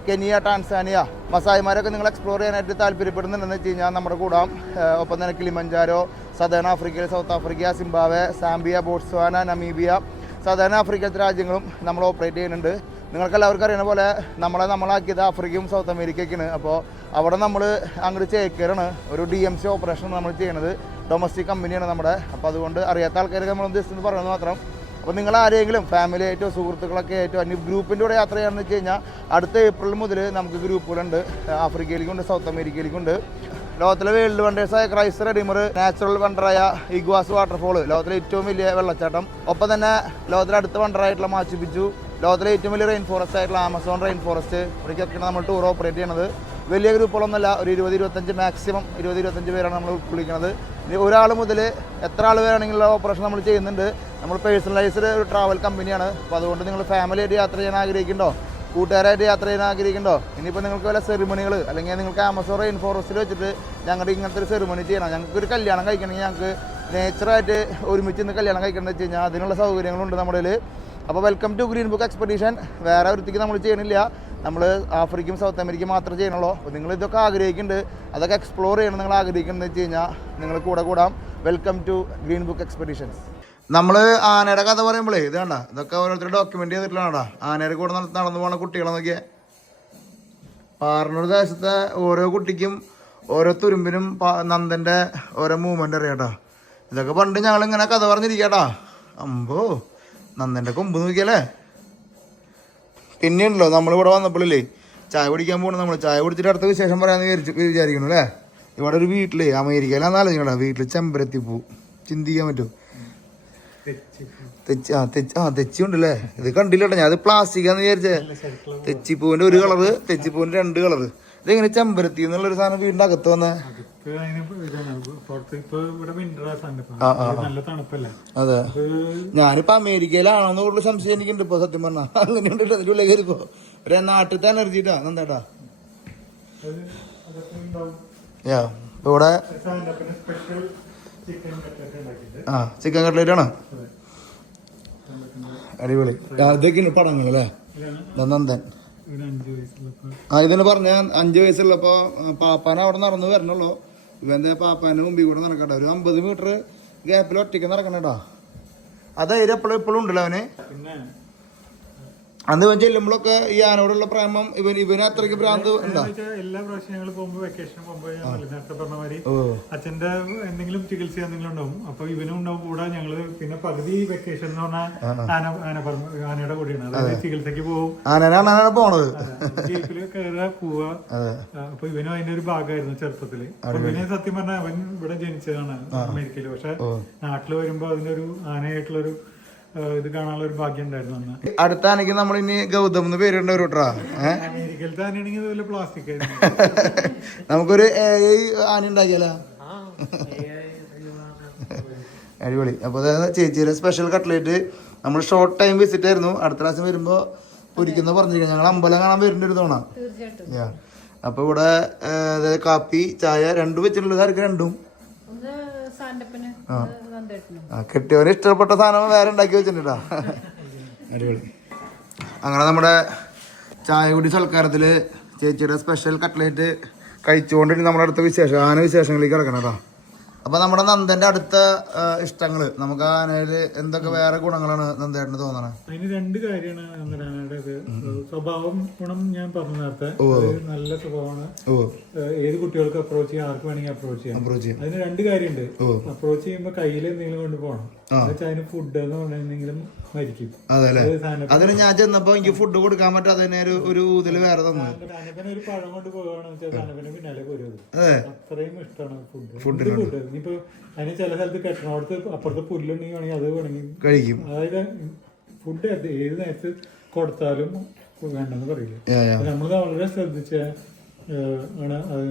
കെനിയ, ടാൻസാനിയ, മസായിമാരൊക്കെ നിങ്ങൾ എക്സ്പ്ലോർ ചെയ്യാനായിട്ട് താല്പര്യപ്പെടുന്നുണ്ടെന്ന് വെച്ച് കഴിഞ്ഞാൽ നമ്മുടെ കൂടാം. ഒപ്പം തന്നെ കിളിമഞ്ചാരോ, സദേൺ ആഫ്രിക്കയിൽ South Africa, Zimbabwe, Zambia, Botswana, Namibia, southern ആഫ്രിക്കത്തെ രാജ്യങ്ങളും നമ്മൾ ഓപ്പറേറ്റ് ചെയ്യുന്നുണ്ട്. നിങ്ങൾക്കെല്ലാവർക്കും അറിയുന്ന പോലെ നമ്മളാക്കിയത് ആഫ്രിക്കയും സൗത്ത് അമേരിക്കയ്ക്കാണ്. അപ്പോൾ അവിടെ നമ്മൾ അങ്ങോട്ട് ചേക്കറാണ് ഒരു DMC ഓപ്പറേഷൻ നമ്മൾ ചെയ്യുന്നത്. ഡൊമസ്റ്റിക് കമ്പനിയാണ് നമ്മുടെ. അപ്പോൾ അതുകൊണ്ട് അറിയാത്ത ആൾക്കാർക്ക് നമ്മൾ ജസ്റ്റ് പറയുന്നത് മാത്രം. അപ്പോൾ നിങ്ങൾ ആരെങ്കിലും ഫാമിലി ആയിട്ടോ സുഹൃത്തുക്കളൊക്കെ ആയിട്ടോ അന്യ ഗ്രൂപ്പിൻ്റെ കൂടെ യാത്ര ചെയ്യാമെന്ന് വെച്ച് കഴിഞ്ഞാൽ അടുത്ത ഏപ്രിൽ മുതൽ നമുക്ക് ഗ്രൂപ്പുകളുണ്ട്. ആഫ്രിക്കയിലേക്കുണ്ട്, സൗത്ത് അമേരിക്കയിലേക്കുണ്ട്. ലോകത്തിലെ വേൾഡ് വണ്ടേഴ്സായ ക്രൈസ്റ്റ് റെഡീമർ, നാച്ചുറൽ വണ്ടറായ ഇഗ്വാസ് വാട്ടർഫോൾ, ലോകത്തിലെ ഏറ്റവും വലിയ വെള്ളച്ചാട്ടം, ഒപ്പം തന്നെ ലോകത്തിലെ അടുത്ത വണ്ടറായിട്ടുള്ള മാച്ചു പിച്ചു, ലോകത്തിലെ ഏറ്റവും വലിയ റെയിൻ ഫോറസ്റ്റ് ആയിട്ടുള്ള ആമസോൺ റെയിൻ ഫോറസ്റ്റ്, ഇവിടേക്കൊക്കെയാണ് നമ്മൾ ടൂർ ഓപ്പറേറ്റ് ചെയ്യണത്. വലിയ ഗ്രൂപ്പുകളൊന്നുമല്ല, ഒരു 20-25 മാക്സിമം 20-25 പേരാണ് നമ്മൾ വിളിക്കുന്നത്. ഇനി ഒരാൾ മുതൽ എത്ര ആൾ വേണമെങ്കിലുള്ള ഓപ്പറേഷൻ നമ്മൾ ചെയ്യുന്നുണ്ട്. നമ്മൾ പേഴ്സണലൈസ്ഡ് ഒരു ട്രാവൽ കമ്പനിയാണ്. അപ്പോൾ അതുകൊണ്ട് നിങ്ങൾ ഫാമിലി ആയിട്ട് യാത്ര ചെയ്യാൻ ആഗ്രഹിക്കുന്നുണ്ടോ, കൂട്ടുകാരായിട്ട് യാത്ര ചെയ്യാൻ ആഗ്രഹിക്കുന്നുണ്ടോ, ഇനിയിപ്പോൾ നിങ്ങൾക്ക് വല്ല സെറിമണികൾ അല്ലെങ്കിൽ നിങ്ങൾക്ക് ആമസോൺ റെയിൻ ഫോറസ്റ്റിൽ വെച്ചിട്ട് ഞങ്ങളുടെ ഇങ്ങനത്തെ ഒരു സെറിമണി ചെയ്യണം, ഞങ്ങൾക്കൊരു കല്യാണം കഴിക്കണമെങ്കിൽ ഞങ്ങൾക്ക് നേച്ചറായിട്ട് ഒരുമിച്ച് ഇന്ന് കല്യാണം കഴിക്കണം എന്ന് വെച്ച് കഴിഞ്ഞാൽ അതിനുള്ള സൗകര്യങ്ങളുണ്ട് നമ്മുടെ കയ്യിൽ. അപ്പോൾ welcome to Green Book Expedition. വേറെ വൃത്തിക്ക് നമ്മൾ ചെയ്യണില്ല, നമ്മൾ ആഫ്രിക്കയും സൗത്ത് അമേരിക്കയും മാത്രമേ ചെയ്യണുള്ളൂ. അപ്പോൾ നിങ്ങൾ ഇതൊക്കെ ആഗ്രഹിക്കുന്നുണ്ട്, അതൊക്കെ എക്സ്പ്ലോർ ചെയ്യണം നിങ്ങൾ ആഗ്രഹിക്കുന്നത് വെച്ച് കഴിഞ്ഞാൽ നിങ്ങൾ കൂടാം. Welcome to Green Book Expeditions. നമ്മൾ ആനയുടെ കഥ പറയുമ്പോഴേ ഇത് വേണ്ട, ഇതൊക്കെ ഓരോരുത്തർ ഡോക്യുമെന്റ് ചെയ്തിട്ടുള്ളതാണ്ടാ. ആനയുടെ കൂടെ നടന്നു പോണ കുട്ടികളെ നോക്കിയേ, പാർണൂർ ദേശത്തെ ഓരോ കുട്ടിക്കും ഓരോ തുരുമ്പിനും നന്ദൻ്റെ ഓരോ മൂവ്മെൻ്റ് അറിയാട്ടോ. ഇതൊക്കെ പണ്ട് ഞങ്ങളിങ്ങനെ കഥ പറഞ്ഞിരിക്കാട്ടാ. അമ്പോ നന്ദൻ്റെ കൊമ്പ് നോക്കിയാലേ. പിന്നെയുണ്ടല്ലോ നമ്മളിവിടെ വന്നപ്പോഴില്ലേ ചായ കുടിക്കാൻ പോകണം. നമ്മൾ ചായ കുടിച്ചിട്ട് അടുത്ത വിശേഷം പറയാമെന്ന് വിചാരിക്കണം അല്ലേ. ഇവിടെ ഒരു വീട്ടില് അമേരിക്കയിലാന്ന് ആലോചിക്കണ, വീട്ടിൽ ചെമ്പരത്തിപ്പൂ ചിന്തിക്കാൻ പറ്റും. തെച്ചി ഉണ്ടല്ലേ. ഇത് കണ്ടില്ലട്ടോ ഞാൻ, അത് പ്ലാസ്റ്റിക്കാന്ന് വിചാരിച്ചേ. തെച്ചിപ്പൂവിന്റെ ഒരു കളറ്, തെച്ചിപ്പൂവിന്റെ 2 കളറ്. ഇതെങ്ങനെ ചെമ്പരത്തി എന്നുള്ളൊരു സാധനം വീടിന്റെ അകത്ത് വന്നേ? അതെ, ഞാനിപ്പോ അമേരിക്കയിലാണോന്ന് കൂടുതൽ സംശയം എനിക്കുണ്ട് ഇപ്പൊ സത്യം പറഞ്ഞാ. അങ്ങനെ ഉണ്ടല്ലോ അതിന്റെ ഉള്ളിൽ കയറിപ്പോ ഒരു നാട്ടിലത്തെ എനർജിട്ടാ നന്ദേട്ടാ. ഇവിടെ ചിക്കൻ കട്ട്ലേറ്റ് ആണ്. അടിപൊളി. ഇതൊക്കെയാണ് പടങ്ങളല്ലേ നന്ദൻ. ഇതെന്ന് പറഞ്ഞ 5 വയസ്സുള്ളപ്പോ പാപ്പാന അവിടെ നടന്നു വരണല്ലോ. ഇവന്റെ പാപ്പാന്റെ മുമ്പിൽ കൂടെ നടക്കട്ടെ. ഒരു 50 മീറ്റർ ഗ്യാപ്പിൽ ഒറ്റയ്ക്ക് നടക്കണേടാ. അതായത് എപ്പോഴും ഇപ്പോഴും ഉണ്ടല്ലോ അവന്. അന്ന് ഇവൻ ചെല്ലുമ്പോഴൊക്കെ ഈ ആനോടുള്ള പ്രേമം ഇവന് അത്രയ്ക്ക് ഭ്രാന്ത് ഉണ്ടാ. എല്ലാ പ്രാവശ്യം ഞങ്ങൾ പോകുമ്പോ വെക്കേഷൻ പോകുമ്പോ നേരത്തെ പറഞ്ഞ മാതിരി അച്ഛന്റെ എന്തെങ്കിലും ചികിത്സ എന്തെങ്കിലും ഉണ്ടാവും. അപ്പൊ ഇവനും ഉണ്ടാവും കൂടെ. ഞങ്ങള് പിന്നെ പകുതി വെക്കേഷൻ എന്ന് പറഞ്ഞാൽ ആനയുടെ കൂടെയാണ്. അതായത് ചികിത്സയ്ക്ക് പോകും, ആനയാണ് പോണത്, ജീപ്പില് കയറുക പോവുക. അപ്പൊ ഇവനും അതിന്റെ ഒരു ഭാഗമായിരുന്നു ചെറുപ്പത്തില്. അപ്പൊ ഇവനെ സത്യം പറഞ്ഞാൽ അവൻ ഇവിടെ ജനിച്ചതാണ് അമേരിക്കയില്. പക്ഷെ നാട്ടില് വരുമ്പോ അതിന്റെ ഒരു ആനയായിട്ടുള്ളൊരു ഇത് കാണാനുള്ള ഒരു ഭാഗ്യം ഉണ്ടായിരുന്നു അന്ന്. അടുത്ത ആനയ്ക്ക് നമ്മൾ ഇനി ഗൗതം എന്ന് പേരുണ്ട് ഒരു കേട്ടാ. അമേരിക്കയിലത്തെ ആനയാണെങ്കിൽ അതുപോലെ പ്ലാസ്റ്റിക് ആയിരുന്നു. നമുക്കൊരു ആന ഉണ്ടാക്കിയാലോ? അടിപൊളി. അപ്പൊ അതായത് ചേച്ചിയുടെ സ്പെഷ്യൽ കട്ട്ലേറ്റ് നമ്മൾ ഷോർട്ട് ടൈം വിസിറ്റ് ആയിരുന്നു. അടുത്ത പ്രാവശ്യം വരുമ്പോ ഒരിക്കുന്ന പറഞ്ഞിരിക്കണം. ഞങ്ങൾ അമ്പലം കാണാൻ വരുന്നുണ്ട് ഒരു തവണ. അപ്പൊ ഇവിടെ കാപ്പി ചായ 2 വെച്ചിട്ടുള്ളത്. ആർക്ക് 2? കെട്ടിയവന് ഇഷ്ടപ്പെട്ട സാധനം വേറെ ഉണ്ടാക്കി വെച്ചിട്ടുണ്ടാ. അടിപൊളി. അങ്ങനെ നമ്മുടെ ചായ കുടി സൽക്കാരത്തില് ചേച്ചിയുടെ സ്പെഷ്യൽ കട്ട്ലേറ്റ് കഴിച്ചുകൊണ്ടിട്ട് നമ്മുടെ അടുത്ത ആന വിശേഷങ്ങളിലേക്ക് കിടക്കണം കേട്ടോ. അപ്പൊ നമ്മുടെ നന്ദന്റെ അടുത്ത ഇഷ്ടങ്ങള്, നമുക്ക് ആനയില് എന്തൊക്കെ വേറെ ഗുണങ്ങളാണ് നന്ദേട്ടന് തോന്നണത്? അതിന് 2 കാര്യമാണ് നന്ദനാനയുടെ സ്വഭാവം. ഗുണം ഞാൻ പറഞ്ഞു നേരത്തെ, നല്ല സ്വഭാവമാണ്. ഏത് കുട്ടികൾക്ക് അപ്രോച്ച് ചെയ്യാം, ആർക്ക് വേണമെങ്കിൽ അപ്രോച്ച് ചെയ്യാം. അതിന് 2 കാര്യമുണ്ട്. അപ്രോച്ച് ചെയ്യുമ്പോ കയ്യിൽ എന്തെങ്കിലും കൊണ്ടുപോകണം. അതിന് ഫുഡ് എന്ന് പറഞ്ഞെങ്കിലും മരിക്കും. അതിന് ഞാൻ ചെന്നപ്പോ എനിക്ക് ഫുഡ് കൊടുക്കാൻ പറ്റാതെ ഒരു ഇതില് വേറെ തന്നു. അനപ്പനെ ഒരു പഴം കൊണ്ട് പോവുകയാണെന്ന് വെച്ചാൽ അനപ്പന് പിന്നാലെ പോരുത്. അത്രയും ഇഷ്ടമാണ് ഫുഡ്. ഇനിയിപ്പോ അതിന് ചില സ്ഥലത്ത് കെട്ടണോടത്ത് അപ്പുറത്ത് പുല്ലുണ്ടെങ്കിൽ വേണമെങ്കിൽ അത് വേണമെങ്കിൽ കഴിക്കും. അതായത് ഫുഡ് ഏത് നേരത്ത് കൊടുത്താലും വേണ്ടെന്ന് പറയില്ല. നമ്മൾ വളരെ ശ്രദ്ധിച്ച ആണ് അത്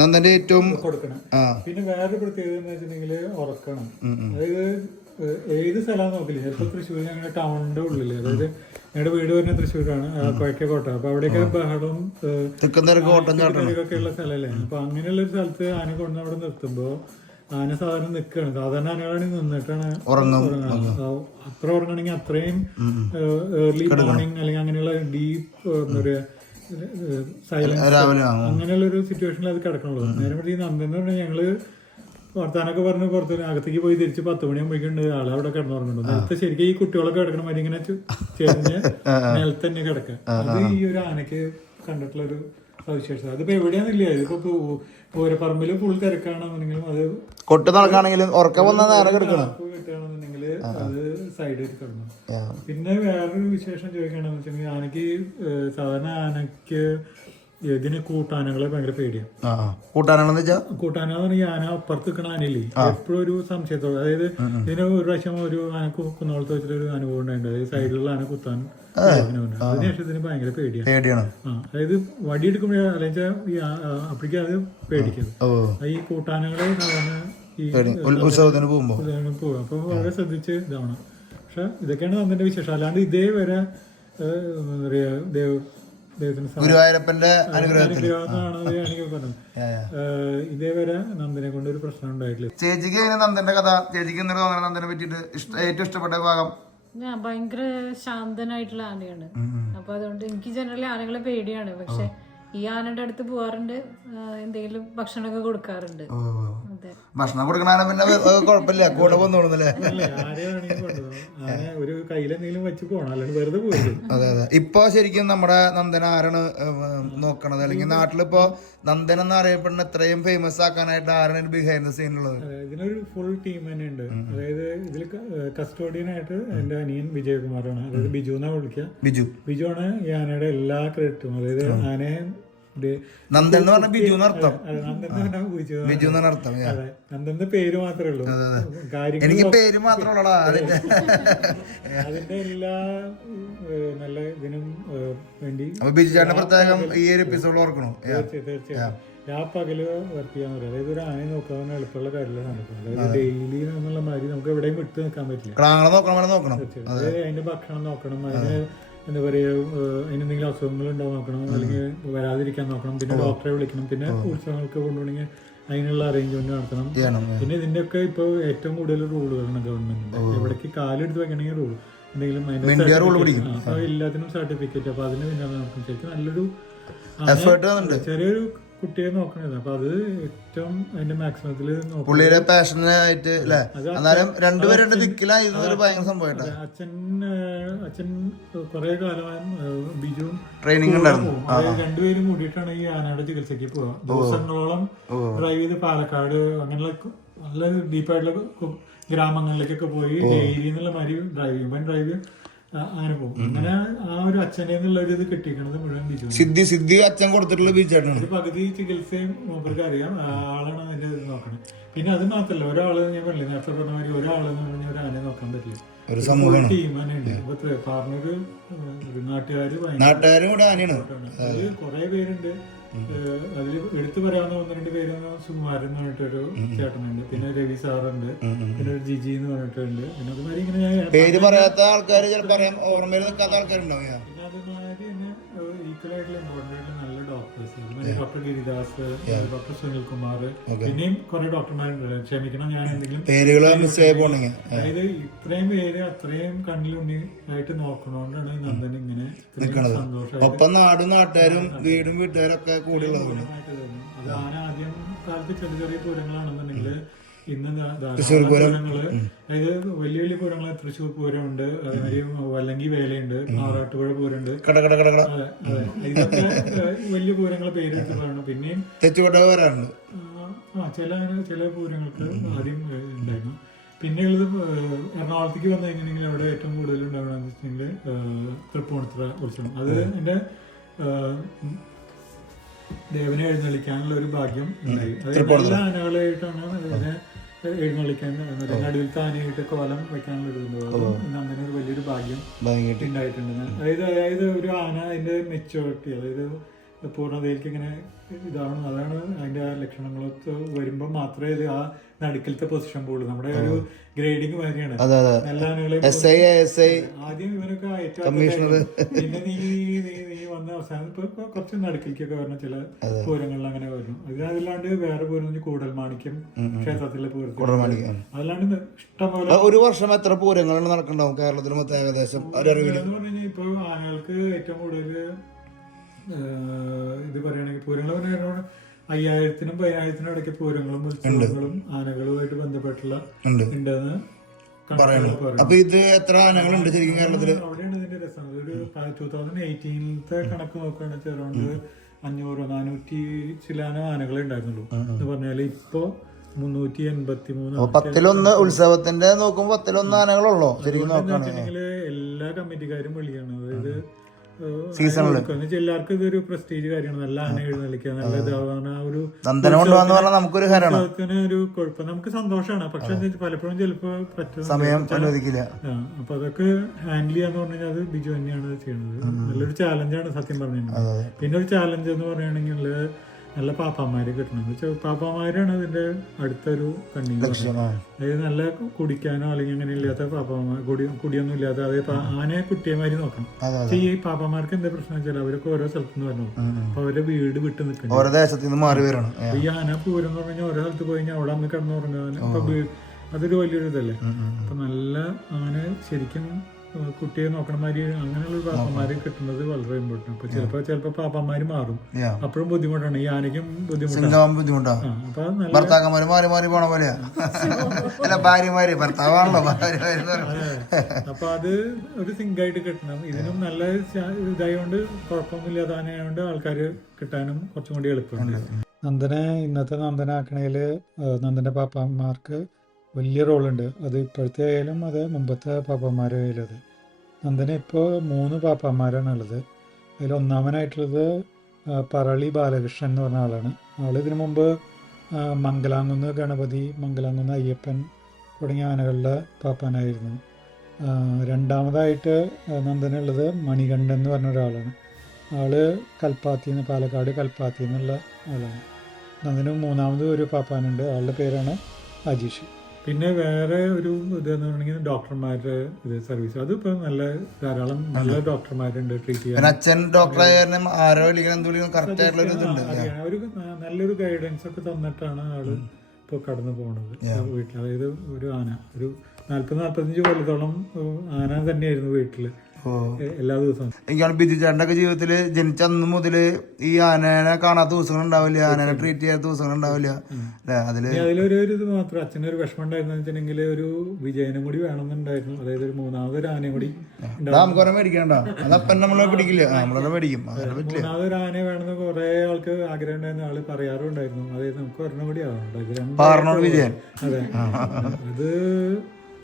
നന്ദന്റെ ഏറ്റവും കൊടുക്കണം. പിന്നെ വേറൊരു പ്രത്യേകത എന്ന് വെച്ചിട്ടുണ്ടെങ്കിൽ ഉറക്കണം. അതായത് ഏത് സ്ഥലം നോക്കില്ല. ചിലപ്പോൾ തൃശ്ശൂർ ഞങ്ങളുടെ ടൗണിന്റെ ഉള്ളില്, അതായത് ഞങ്ങളുടെ വീട് വരുന്ന തൃശ്ശൂരാണ്, കോട്ട. അപ്പൊ അവിടെയൊക്കെ ബഹളവും തിരക്കൊക്കെ ഉള്ള സ്ഥലമല്ലേ. അപ്പൊ അങ്ങനെയുള്ള ഒരു സ്ഥലത്ത് ആന കൊണ്ട് അവിടെ നിർത്തുമ്പോ ആന സാധാരണ നിൽക്കുകയാണ്. സാധാരണ ആനകളാണെങ്കിൽ നിന്നിട്ടാണ് അത്ര ഉറങ്ങണമെങ്കിൽ അത്രയും ഏർലി മോർണിംഗ് അല്ലെങ്കിൽ അങ്ങനെയുള്ള ഡീപ്പ് എന്താ പറയാ സൈലൻസ് അങ്ങനെയുള്ള ഒരു സിറ്റുവേഷനിൽ അത് കിടക്കണുള്ളൂ. നേരെ മറിച്ച് ഈ നന്ദൻ പറഞ്ഞാൽ ഞങ്ങള് വർത്താനൊക്കെ പറഞ്ഞ് പുറത്ത് അകത്തേക്ക് പോയി തിരിച്ച് 10 മണിയാകുമ്പോഴേക്കുണ്ട് ആളവിടെ കിടന്നുറങ്ങുന്നുണ്ട്. നേരത്തെ ശരിക്കും ഈ കുട്ടികളൊക്കെ കിടക്കണ മാതിരി ഇങ്ങനെ ചെരിഞ്ഞ് നിലത്ത് തന്നെ കിടക്കുക. അത് ഈ ഒരു ആനയ്ക്ക് കണ്ടിട്ടുള്ള ഒരു സവിശേഷത. അതിപ്പോ എവിടെയാന്നില്ല. ഇതിപ്പോ പൂരപ്പറമ്പില് ഫുൾ തിരക്കാണെന്നുണ്ടെങ്കിലും അത് കൊട്ട് നടക്കുകയാണെങ്കിലും കിട്ടുകയാണെന്നുണ്ടെങ്കിൽ അത് സൈഡിൽ കിടന്നു. പിന്നെ വേറൊരു വിശേഷം ചോദിക്കുകയാണെന്ന് വെച്ചിട്ടുണ്ടെങ്കിൽ ആനയ്ക്ക് സാധാരണ ആനയ്ക്ക് ഇതിന് കൂട്ടാനകളെ ഭയങ്കര പേടിയാണ്. കൂട്ടാന പറഞ്ഞാൽ ആന അപ്പുറത്ത് നിൽക്കണ ആനയില്ലേ എപ്പോഴും ഒരു സംശയത്തോടെ. അതായത് ഇതിന് ഒരു പ്രാവശ്യം ഒരു ആന കുന്നോളത്ത് വെച്ചിട്ട് ഒരു അനുഭവം ഉണ്ടായിട്ടുണ്ട്. അതായത് സൈഡിലുള്ള ആന കുത്താൻ അതിനുശേഷം ഇതിന് ഭയങ്കര പേടിയാണ്. അതായത് വടിയെടുക്കുമ്പോഴേ അല്ലെങ്കിൽ അപ്പോഴേക്കും അത് പേടിക്കുന്നത്. ഈ കൂട്ടാനകളെ സാധാരണ ഈ ഉത്സവത്തിന് പോകുമ്പോ അപ്പൊ വളരെ ശ്രദ്ധിച്ച് ഇതാണ്. പക്ഷെ ഇതൊക്കെയാണ് നന്ദന്റെ വിശേഷം. അല്ലാണ്ട് ഇതേവരെ എന്താ പറയാ ഗുരുവായൂരപ്പന്റെ ഇതേവരെ നന്ദനെ കൊണ്ട് ഒരു പ്രശ്നം ഉണ്ടായിട്ടില്ല. ചേച്ചിക്ക് നന്ദന്റെ കഥ, ചേച്ചിക്ക് നന്ദനെ പറ്റിയിട്ട് ഏറ്റവും ഇഷ്ടപ്പെട്ട ഭാഗം? ഞാൻ ഭയങ്കര ശാന്തനായിട്ടുള്ള ആനയാണ്. അപ്പൊ അതുകൊണ്ട് എനിക്ക് ജനറലി ആനകളെ പേടിയാണ്. പക്ഷെ ഈ ആനയുടെ അടുത്ത് പോവാറുണ്ട്, എന്തെങ്കിലും ഭക്ഷണമൊക്കെ കൊടുക്കാറുണ്ട്. അതെ. ഭക്ഷണം കൊടുക്കണ പിന്നെ കുഴപ്പമില്ല, കൂടെ വന്നോളുന്നല്ലേ. ഒരു കയ്യിലെന്തെങ്കിലും വെച്ച് പോകണം, അല്ലാണ്ട് വെറുതെ പോയി. അതെ അതെ. ഇപ്പൊ ശരിക്കും നമ്മുടെ നന്ദന ആരാണ് നോക്കണത്, അല്ലെങ്കിൽ നാട്ടിലിപ്പോ നന്ദൻ എന്ന് അറിയപ്പെടുന്ന ഇത്രയും ഫേമസ് ആക്കാനായിട്ട് ആരാണ് ബിഹൈൻഡ് ദ സീനിലുള്ളത്? ഇതിനൊരു ഫുൾ ടീം തന്നെ ഉണ്ട്. അതായത് ഇതിൽ കസ്റ്റോഡിയനായിട്ട് എന്റെ അനിയൻ വിജയകുമാറാണ്, അതായത് ബിജു എന്നാ വിളിക്കുക. ബിജു ആണ് ഈ ആനയുടെ എല്ലാ ക്രെഡിറ്റും. അതായത് ആനയെ നന്ദൻ എന്ന് പറഞ്ഞ ബിജു എന്നർത്ഥം. ബിജു എന്നാണ് അർത്ഥം. നന്ദന്റെ പേര് മാത്രമേ ഉള്ളൂ, എനിക്ക് പേര് മാത്രമുള്ളടാ. അതിന്റെ എല്ലാ നല്ല ഇതിനും വേണ്ടി ബിജു ചേട്ടന്റെ പ്രത്യേകം ഈ ഒരു എപ്പിസോഡ് ഓർക്കണോ? തീർച്ചയായും ഞാൻ പകല് വർക്ക് ചെയ്യാൻ പറയാം. അതായത് ഒരു ആനയെ നോക്കാൻ എളുപ്പമുള്ള കാര്യമില്ല നമുക്ക്. അതായത് ഡെയിലി എന്നുള്ള മാതിരി നമുക്ക് എവിടെയും വിട്ട് നിൽക്കാൻ പറ്റില്ല. അതായത് അതിന്റെ ഭക്ഷണം നോക്കണം, അതിന് എന്താ പറയുക, അതിനെന്തെങ്കിലും അസുഖങ്ങൾ ഉണ്ടാവും നോക്കണം, അല്ലെങ്കിൽ വരാതിരിക്കാൻ നോക്കണം, പിന്നെ ഡോക്ടറെ വിളിക്കണം, പിന്നെ ഉത്സവങ്ങൾക്ക് കൊണ്ടുപോകണമെങ്കിൽ അതിനുള്ള അറേഞ്ച്മെന്റ് നടത്തണം. പിന്നെ ഇതിന്റെ ഒക്കെ ഇപ്പൊ ഏറ്റവും കൂടുതൽ റൂളുകളാണ് ഗവൺമെന്റിന്റെ. എവിടേക്ക് കാലെടുത്ത് വെക്കണമെങ്കിൽ റൂൾ എന്തെങ്കിലും അപ്പൊ എല്ലാത്തിനും സർട്ടിഫിക്കറ്റ്. അപ്പൊ അതിന് പിന്നെ നടക്കും. ശരിക്കും നല്ലൊരു ചെറിയൊരു കുട്ടിയെ നോക്കണത്. അപ്പൊ അത് ഏറ്റവും അതിന്റെ മാക്സിമത്തില് പുള്ളിയുടെ പാഷനായിട്ട് അച്ഛൻ കുറെ കാലമായി ബിജുവും ട്രെയിനിങ് ഉണ്ടായിരുന്നു. രണ്ടുപേരും കൂടിയിട്ടാണ് ഈ ആനയുടെ ചികിത്സക്ക് പോവുക. ദിവസങ്ങളോളം ഡ്രൈവ് ചെയ്ത് പാലക്കാട് അങ്ങനെയുള്ള നല്ല ഡീപ്പായിട്ടുള്ള ഗ്രാമങ്ങളിലേക്കൊക്കെ പോയി ഡെയിലി എന്നുള്ള മാതിരി ഡ്രൈവ് അങ്ങനെ പോകും. അങ്ങനെ ആ ഒരു അച്ഛനെ എന്നുള്ള ഒരു ഇത് കിട്ടിക്കണത് മുഴുവൻ ബിജു. സിദ്ധി അച്ഛൻ കൊടുത്തിട്ടുള്ള ബിജുവാണ്. പകുതി ചികിത്സയും മൂപ്പർക്ക് അറിയാം. ആളാണ് അതിന്റെ ഇത് നോക്കണത്. പിന്നെ അത് മാത്രല്ല, ഒരാള് ഞാൻ പറഞ്ഞില്ല നേരത്തെ പറഞ്ഞ മാതിരി ഒരാളെന്ന് പറഞ്ഞാൽ ഒരു ആനയെ നോക്കാൻ പറ്റില്ല. ഒരു ടീം തന്നെ ഉണ്ട്. ഇപ്പൊ പറഞ്ഞൊരു നാട്ടുകാരും അതില് കുറെ പേരുണ്ട്. അതിൽ എടുത്തു പറയാവുന്ന 1-2 പേര് സുകുമാരൻ എന്ന് പറഞ്ഞിട്ടൊരു ചേട്ടനുണ്ട്, പിന്നെ രവി സാറുണ്ട്, പിന്നെ ഒരു ജിജി എന്ന് പറഞ്ഞിട്ടുണ്ട്. പിന്നെ അതുമാതിരി ഇങ്ങനെ പേര് പറയാത്ത ആൾക്കാർ ഓർമ്മയിൽ നിൽക്കാത്ത ആൾക്കാരുണ്ടാവും. പിന്നെ അതുമാതിരി തന്നെ ഈക്വൽ ആയിട്ടുള്ള ഇമ്പോർട്ടൻ്റ് ആയിട്ടുള്ള നല്ല doctors, doctor Giridas, doctor Sunil Kumar, പിന്നെയും കുറെ ഡോക്ടർമാരുണ്ട്. ക്ഷമിക്കണം ഞാൻ എന്തെങ്കിലും അതായത് ഇത്രയും പേര് അത്രയും കണ്ണിലുണ്ണി ആയിട്ട് നോക്കണോണ്ടാണ് നന്ദൻ ഇങ്ങനെ സന്തോഷമായിട്ട്. നാടും നാട്ടുകാരും വീടും വീട്ടുകാരൊക്കെ കൂടി അത് ആന ആദ്യം കാലത്ത് ചെറിയ ചെറിയ പൂരങ്ങളാണെന്നുണ്ടെങ്കിൽ ഇന്ന് പൂരങ്ങള്, അതായത് വലിയ വലിയ പൂരങ്ങള് തൃശ്ശൂർ പൂരമുണ്ട്, അതേമാതിരി വല്ലങ്കി വേലയുണ്ട്, ആറാട്ടുപുഴ പൂരമുണ്ട്. അതെ, ഇതൊക്കെ വലിയ പൂരങ്ങളെ പേരെടുത്ത് പറയണം. പിന്നെയും ചില പൂരങ്ങൾക്ക് ആദ്യം ഉണ്ടായിരുന്നു. പിന്നെയുള്ളത് എറണാകുളത്തേക്ക് വന്നു കഴിഞ്ഞിട്ടുണ്ടെങ്കിൽ അവിടെ ഏറ്റവും കൂടുതൽ ഉണ്ടാവണമെന്ന് വെച്ചിട്ടുണ്ടെങ്കിൽ തൃപ്പൂണിത്തുറ ഉത്സവം. അത് എന്റെ ദേവനെ എഴുന്നള്ളിക്കാനുള്ള ഒരു ഭാഗ്യം ഉണ്ടായി. അതായത് എല്ലാ ആനകളായിട്ടാണ് അതിനെ എഴുന്നള്ളിക്കാൻ നടുവിലത്തെ ആനയായിട്ട് കോലം വെക്കാനുള്ള ഒരു അങ്ങനെ ഒരു വലിയൊരു ഭാഗ്യം ഉണ്ടായിട്ടുണ്ട്. അതായത് ഒരു ആന അതിന്റെ മെച്ചോറിറ്റി, അതായത് പൂർണ്ണതയിലേക്ക് ഇങ്ങനെ ഇതാവണം. അതാണ് അതിന്റെ ആ ലക്ഷണങ്ങളൊക്കെ വരുമ്പോൾ മാത്രമേ ഇത് ആ നടുക്കലത്തെ പൊസിഷൻ പോകുള്ളൂ. നമ്മുടെ ഒരു ഗ്രേഡിങ് മാതിരിയാണ്. നല്ല ആനകളെ ആദ്യം ഇവരൊക്കെ പിന്നെ നീ വന്ന അവസാനം ഇപ്പൊ കുറച്ച് നടുക്കിലേക്കൊക്കെ വരണം. ചില പൂരങ്ങളിൽ അങ്ങനെ വരും. അതിലല്ലാണ്ട് വേറെ പൂരം കൂടൽമാണിക്യം ക്ഷേത്രത്തിലെ പൂരത്തിൽ അതല്ലാണ്ട് ഇഷ്ടംപോലെ. ഒരു വർഷം എത്ര പൂരങ്ങളാണ് നടക്കണ്ടാവും കേരളത്തിൽ മൊത്തം ഏകദേശം? എന്ന് പറഞ്ഞു ഇപ്പൊ ആനകൾക്ക് ഏറ്റവും കൂടുതൽ ഇത് പറയുകയാണെങ്കിൽ പൂരങ്ങൾ പറഞ്ഞാൽ 5000-നും 10,000-നും ഇടയ്ക്ക് പൂരങ്ങളും ഉത്സവങ്ങളും ആനകളുമായിട്ട് ബന്ധപ്പെട്ടുള്ള ഉണ്ടെന്ന് അപ്പൊ ഇത് എത്ര ആനകളുണ്ട് ശരിക്കും കേരളത്തില്? അവിടെയാണ് ഇതിന്റെ രസം. ഒരു 2018-ത്തെ കണക്ക് നോക്കുകയാണെന്ന് വെച്ചാൽ അറൗണ്ട് 500-400 ചില ആനകളെ ഉണ്ടായിരുന്നുള്ളൂ എന്ന് പറഞ്ഞാല് ഇപ്പൊ 383. 10-1 ഉത്സവത്തിന്റെ നോക്കുമ്പോ 10-1 ആനകളുള്ളൂ ശരിക്കും നോക്കുകയാണെങ്കിൽ. എല്ലാ കമ്മിറ്റിക്കാരും വിളിയാണ്. അതായത് എല്ലാവർക്കും ഇതൊരു പ്രസ്റ്റീജ് കാര്യമാണ്. നല്ല ആന എഴുന്നള്ളിക്കുക, നല്ല ഇതാവാണ്. ആ ഒരു ഒരു കുഴപ്പം നമുക്ക് സന്തോഷമാണ്. പക്ഷെ പലപ്പോഴും ചിലപ്പോ പറ്റും. അപ്പൊ അതൊക്കെ ഹാൻഡിൽ ചെയ്യാന്ന് പറഞ്ഞു കഴിഞ്ഞാൽ അത് ബിജു തന്നെയാണ് ചെയ്യുന്നത്. നല്ലൊരു ചാലഞ്ചാണ് സത്യം പറഞ്ഞു. പിന്നെ ഒരു ചാലഞ്ച് എന്ന് പറയുകയാണെങ്കിൽ നല്ല പാപ്പാമാര് കിട്ടണം. പാപ്പാമാരാണ് അതിന്റെ അടുത്തൊരു കണ്ണിങ്. അതായത് നല്ല കുടിക്കാനോ അല്ലെങ്കിൽ അങ്ങനെ ഇല്ലാത്ത പാപ്പാമാർ, കുടിയൊന്നും ഇല്ലാത്ത അതായത് ആനയെ കുട്ടിയമാരി നോക്കണം. പക്ഷെ ഈ പാപ്പാമാർക്ക് എന്താ പ്രശ്നം വെച്ചാൽ അവരൊക്കെ ഓരോ സ്ഥലത്തുനിന്ന് വരണം. അപ്പൊ അവരെ വീട് വിട്ട് നിൽക്കണം. ഈ ആന പൂരം എന്ന് പറഞ്ഞാൽ ഓരോ സ്ഥലത്ത് പോയി കഴിഞ്ഞാൽ അവിടെ അന്ന് കിടന്നുറങ്ങാൻ അതൊരു വലിയൊരു ഇതല്ലേ. അപ്പൊ നല്ല ആന ശരിക്കും കുട്ടിയെ നോക്കണമാതിരി അങ്ങനെയുള്ള പാപ്പന്മാരെ കിട്ടുന്നത് വളരെ ഇമ്പോർട്ടൻ്റ്. അപ്പൊ ചിലപ്പോ പാപ്പന്മാര് മാറും, അപ്പോഴും ബുദ്ധിമുട്ടാണ്. ഈ ആനയ്ക്കും ബുദ്ധിമുട്ടാ. അപ്പൊ ഭർത്താക്കന്മാര് മാറി മാറി പോണ പോലെയാ. അല്ല, ഭാര്യമാര് ഭർത്താവാണല്ലോ. അപ്പൊ അത് ഒരു സിങ്കായിട്ട് കിട്ടണം. ഇതിനും നല്ല ഇതായതുകൊണ്ട് കുഴപ്പമൊന്നുമില്ലാതെ ആനയായതുകൊണ്ട് ആൾക്കാര് കിട്ടാനും കുറച്ചും കൂടി എളുപ്പമുണ്ട്. നന്ദനെ ഇന്നത്തെ നന്ദനാക്കണേല് നന്ദന്റെ പാപ്പന്മാർക്ക് വലിയ റോളുണ്ട്. അത് ഇപ്പോഴത്തെ ആയാലും അത് മുമ്പത്തെ പാപ്പന്മാരെ ആയാലും. അത് നന്ദന് ഇപ്പോൾ 3 പാപ്പന്മാരാണുള്ളത്. അതിൽ ഒന്നാമനായിട്ടുള്ളത് പറളി ബാലകൃഷ്ണൻ എന്ന് പറഞ്ഞ ആളാണ്. ആൾ ഇതിനു മുമ്പ് മംഗലാംകുന്ന് ഗണപതി, മംഗലാംകുന്ന് അയ്യപ്പൻ തുടങ്ങിയ ആനകളുടെ പാപ്പാനായിരുന്നു. രണ്ടാമതായിട്ട് നന്ദനുള്ളത് മണികണ്ഠൻ എന്ന് പറഞ്ഞ ഒരാളാണ്. ആള് കൽപ്പാത്തിന്ന്, പാലക്കാട് കൽപ്പാത്തി എന്നുള്ള ആളാണ്. നന്ദന് മൂന്നാമത് ഒരു പാപ്പാനുണ്ട്. ആളുടെ പേരാണ് അജീഷ്. പിന്നെ വേറെ ഒരു ഇതെന്ന് പറഞ്ഞെങ്കിൽ ഡോക്ടർമാരുടെ ഇത് സർവീസ്, അതിപ്പോൾ ധാരാളം നല്ല ഡോക്ടർമാരുണ്ട് ട്രീറ്റ് ചെയ്യാൻ. അച്ഛൻ ഡോക്ടറായാലും ആരോ കറക്റ്റ് ആയിട്ടുള്ള ഒരു നല്ലൊരു ഗൈഡൻസ് ഒക്കെ തന്നിട്ടാണ് ആള് ഇപ്പോൾ കടന്നു പോകുന്നത് വീട്ടിൽ. അതായത് ഒരു ആന ഒരു 40-45 കൊല്ലത്തോളം ആന തന്നെയായിരുന്നു വീട്ടില് എല്ലാ ദിവസവും. എനിക്കാണ് ബിജു ചേട്ടൻ്റെ ഒക്കെ ജീവിതത്തിൽ ജനിച്ച അന്ന് മുതല് ഈ ആനേനെ കാണാത്ത ദിവസങ്ങൾ ഉണ്ടാവില്ല, ആനേനെ ട്രീറ്റ് ചെയ്യാത്ത ദിവസങ്ങൾ ഉണ്ടാവില്ല. അതിലൊരു ഇത് മാത്രം അച്ഛനൊരു വിഷമം ഉണ്ടായിരുന്നു വെച്ചിട്ടുണ്ടെങ്കിൽ ഒരു വിജയനും കൂടി വേണമെന്നുണ്ടായിരുന്നു. അതായത് ഒരു മൂന്നാമതൊരു ആനയും കൂടി മേടിക്കണ്ട, അതപ്പം നമ്മളെ പിടിക്കില്ല, നമ്മളെ മേടിക്കും. മൂന്നാമതൊരു ആന വേണമെന്ന് കുറെ ആൾക്ക് ആഗ്രഹം ഉണ്ടായിരുന്നു. ആള് പറയാറുണ്ടായിരുന്നു. അതായത് നമുക്ക് ഒരെണ്ണം കൂടി ആവണം. പാറനോട് വിജയൻ. അതെ, അത്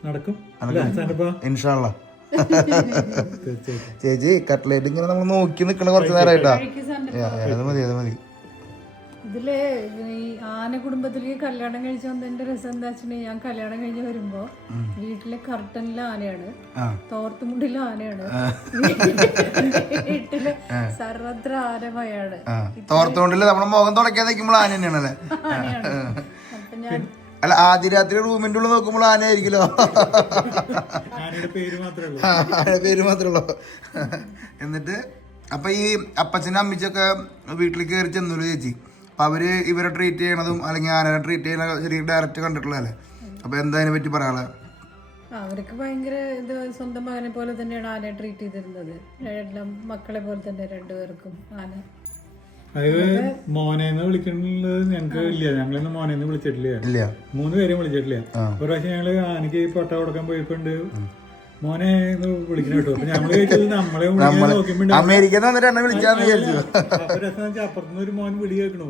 നടക്കും ഇൻഷാ അല്ലാ. ചേച്ചി കട്ട്ലേറ്റ് ഇങ്ങനെ നമ്മൾ നോക്കി നിക്കണ കുറച്ച് നേരമായിട്ടാ. അത് മതി, അത് മതി. ഇതില് ഈ ആന കുടുംബത്തിലേക്ക് കല്യാണം കഴിച്ച വന്നതിന്റെ രസം എന്താ വെച്ചിട്ടുണ്ടെങ്കിൽ, ഞാൻ കല്യാണം കഴിഞ്ഞ് വരുമ്പോ വീട്ടിലെ കർട്ടനിലെ ആനയാണ്, തോർത്തുമുണ്ടിലെ ആനയാണ്, വീട്ടിലെ സർവത്ര ആനമയാണ്. തോർത്തുമുണ്ടില് നമ്മുടെ മുഖം തുടക്കാൻ നിൽക്കുമ്പോൾ ആന തന്നെയാണല്ലേ. അപ്പൊ ഞാൻ അല്ല, ആദ്യ രാത്രി റൂമിന്റെ ഉള്ളിൽ നോക്കുമ്പോൾ ആനയായിരിക്കലോ. പേര് മാത്രമേ ഉള്ളൂ. എന്നിട്ട് അപ്പൊ ഈ അപ്പച്ചനും അമ്മച്ചൊക്കെ വീട്ടിൽ കയറി ചെന്നൂല്ലോ ചേച്ചി. അപ്പൊ അവര് ഇവരെ ട്രീറ്റ് ചെയ്യണതും അല്ലെങ്കിൽ ആനനെ ട്രീറ്റ് ചെയ്യണ ശരിക്കും ഡയറക്റ്റ് കണ്ടിട്ടുള്ളതല്ലേ. അപ്പൊ എന്താ അതിനെ പറ്റി പറയാളെ? അവർക്ക് ഭയങ്കര ഇത് സ്വന്തം മകനെ പോലെ തന്നെയാണ് ആനയെ ട്രീറ്റ് ചെയ്തിരുന്നത്. എല്ലാം മക്കളെ പോലെ തന്നെ രണ്ടുപേർക്കും ആന. അതായത് മോനെന്ന് വിളിക്കുന്നത് ഞങ്ങൾക്ക് ഇല്ല. ഞങ്ങളൊന്നും മോനെന്ന് വിളിച്ചിട്ടില്ല. 3 പേരെയും വിളിച്ചിട്ടില്ല. ഒരു പ്രാവശ്യം ഞങ്ങള് ആനയ്ക്ക് പൊട്ട കൊടുക്കാൻ പോയപ്പോണ്ട് മോനെ എന്ന് വിളിക്കണ കേട്ടോ. അപ്പൊ ഞങ്ങള് ചോദിച്ചത് നമ്മളെ നോക്കുമ്പോ അപ്പുറത്തുനിന്ന് ഒരു മോൻ വിളി കേൾക്കണു.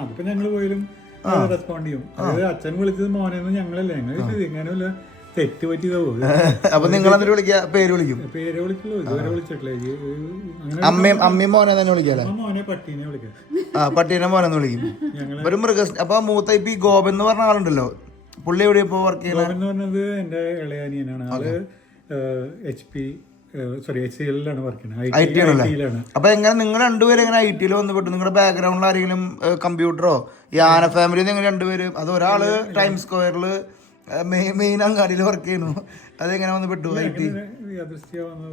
അതിപ്പോ ഞങ്ങള് പോയാലും റെസ്പോണ്ട് ചെയ്യും. അതായത് അച്ഛൻ വിളിച്ചത് മോനെന്ന് ഞങ്ങളല്ലേ. ഞങ്ങൾ ചോദിച്ചത് ഇങ്ങനെയല്ല, തെറ്റ് പറ്റിയതോ. അപ്പൊ നിങ്ങൾ പേര് വിളിക്കും? പേര് വിളിക്കുള്ളൂ, ഇതുവരെ വിളിച്ചിട്ടില്ലേ. അമ്മയും മോനെ തന്നെ വിളിക്കാല്ലേ? മോനെ പട്ടീനെ വിളിക്കാം. പട്ടീനെ മോനെന്ന് വിളിക്കും. ഒരു മൃഗ. അപ്പൊ മൂത്ത ഇപ്പൊ ഈ ഗോപൻ എന്ന് പറഞ്ഞ ആളുണ്ടല്ലോ, പുള്ളി എവിടെ ഇപ്പൊ വർക്ക് ചെയ്യുന്നത്? ഗോപൻ എന്ന് പറഞ്ഞത് എന്റെ ഇളയാനിയനാണ്. ആള് HCL-ലാണ് വർക്ക് ചെയ്യുന്നത്. അപ്പൊ എങ്ങനെ നിങ്ങൾ രണ്ടുപേരും എങ്ങനെ IT-യിൽ വന്നുപെട്ടു? നിങ്ങളുടെ ബാക്ക്ഗ്രൗണ്ടിൽ ആരെങ്കിലും കമ്പ്യൂട്ടറോ ഈ ആന ഫാമിലി നിങ്ങൾ രണ്ടുപേരും? അത് ഒരാള് ടൈം സ്ക്വയറില് മെയിൻ അങ്ങാടിയിൽ വർക്ക് ചെയ്യുന്നു. അതെങ്ങനെ വന്ന് പെട്ടു?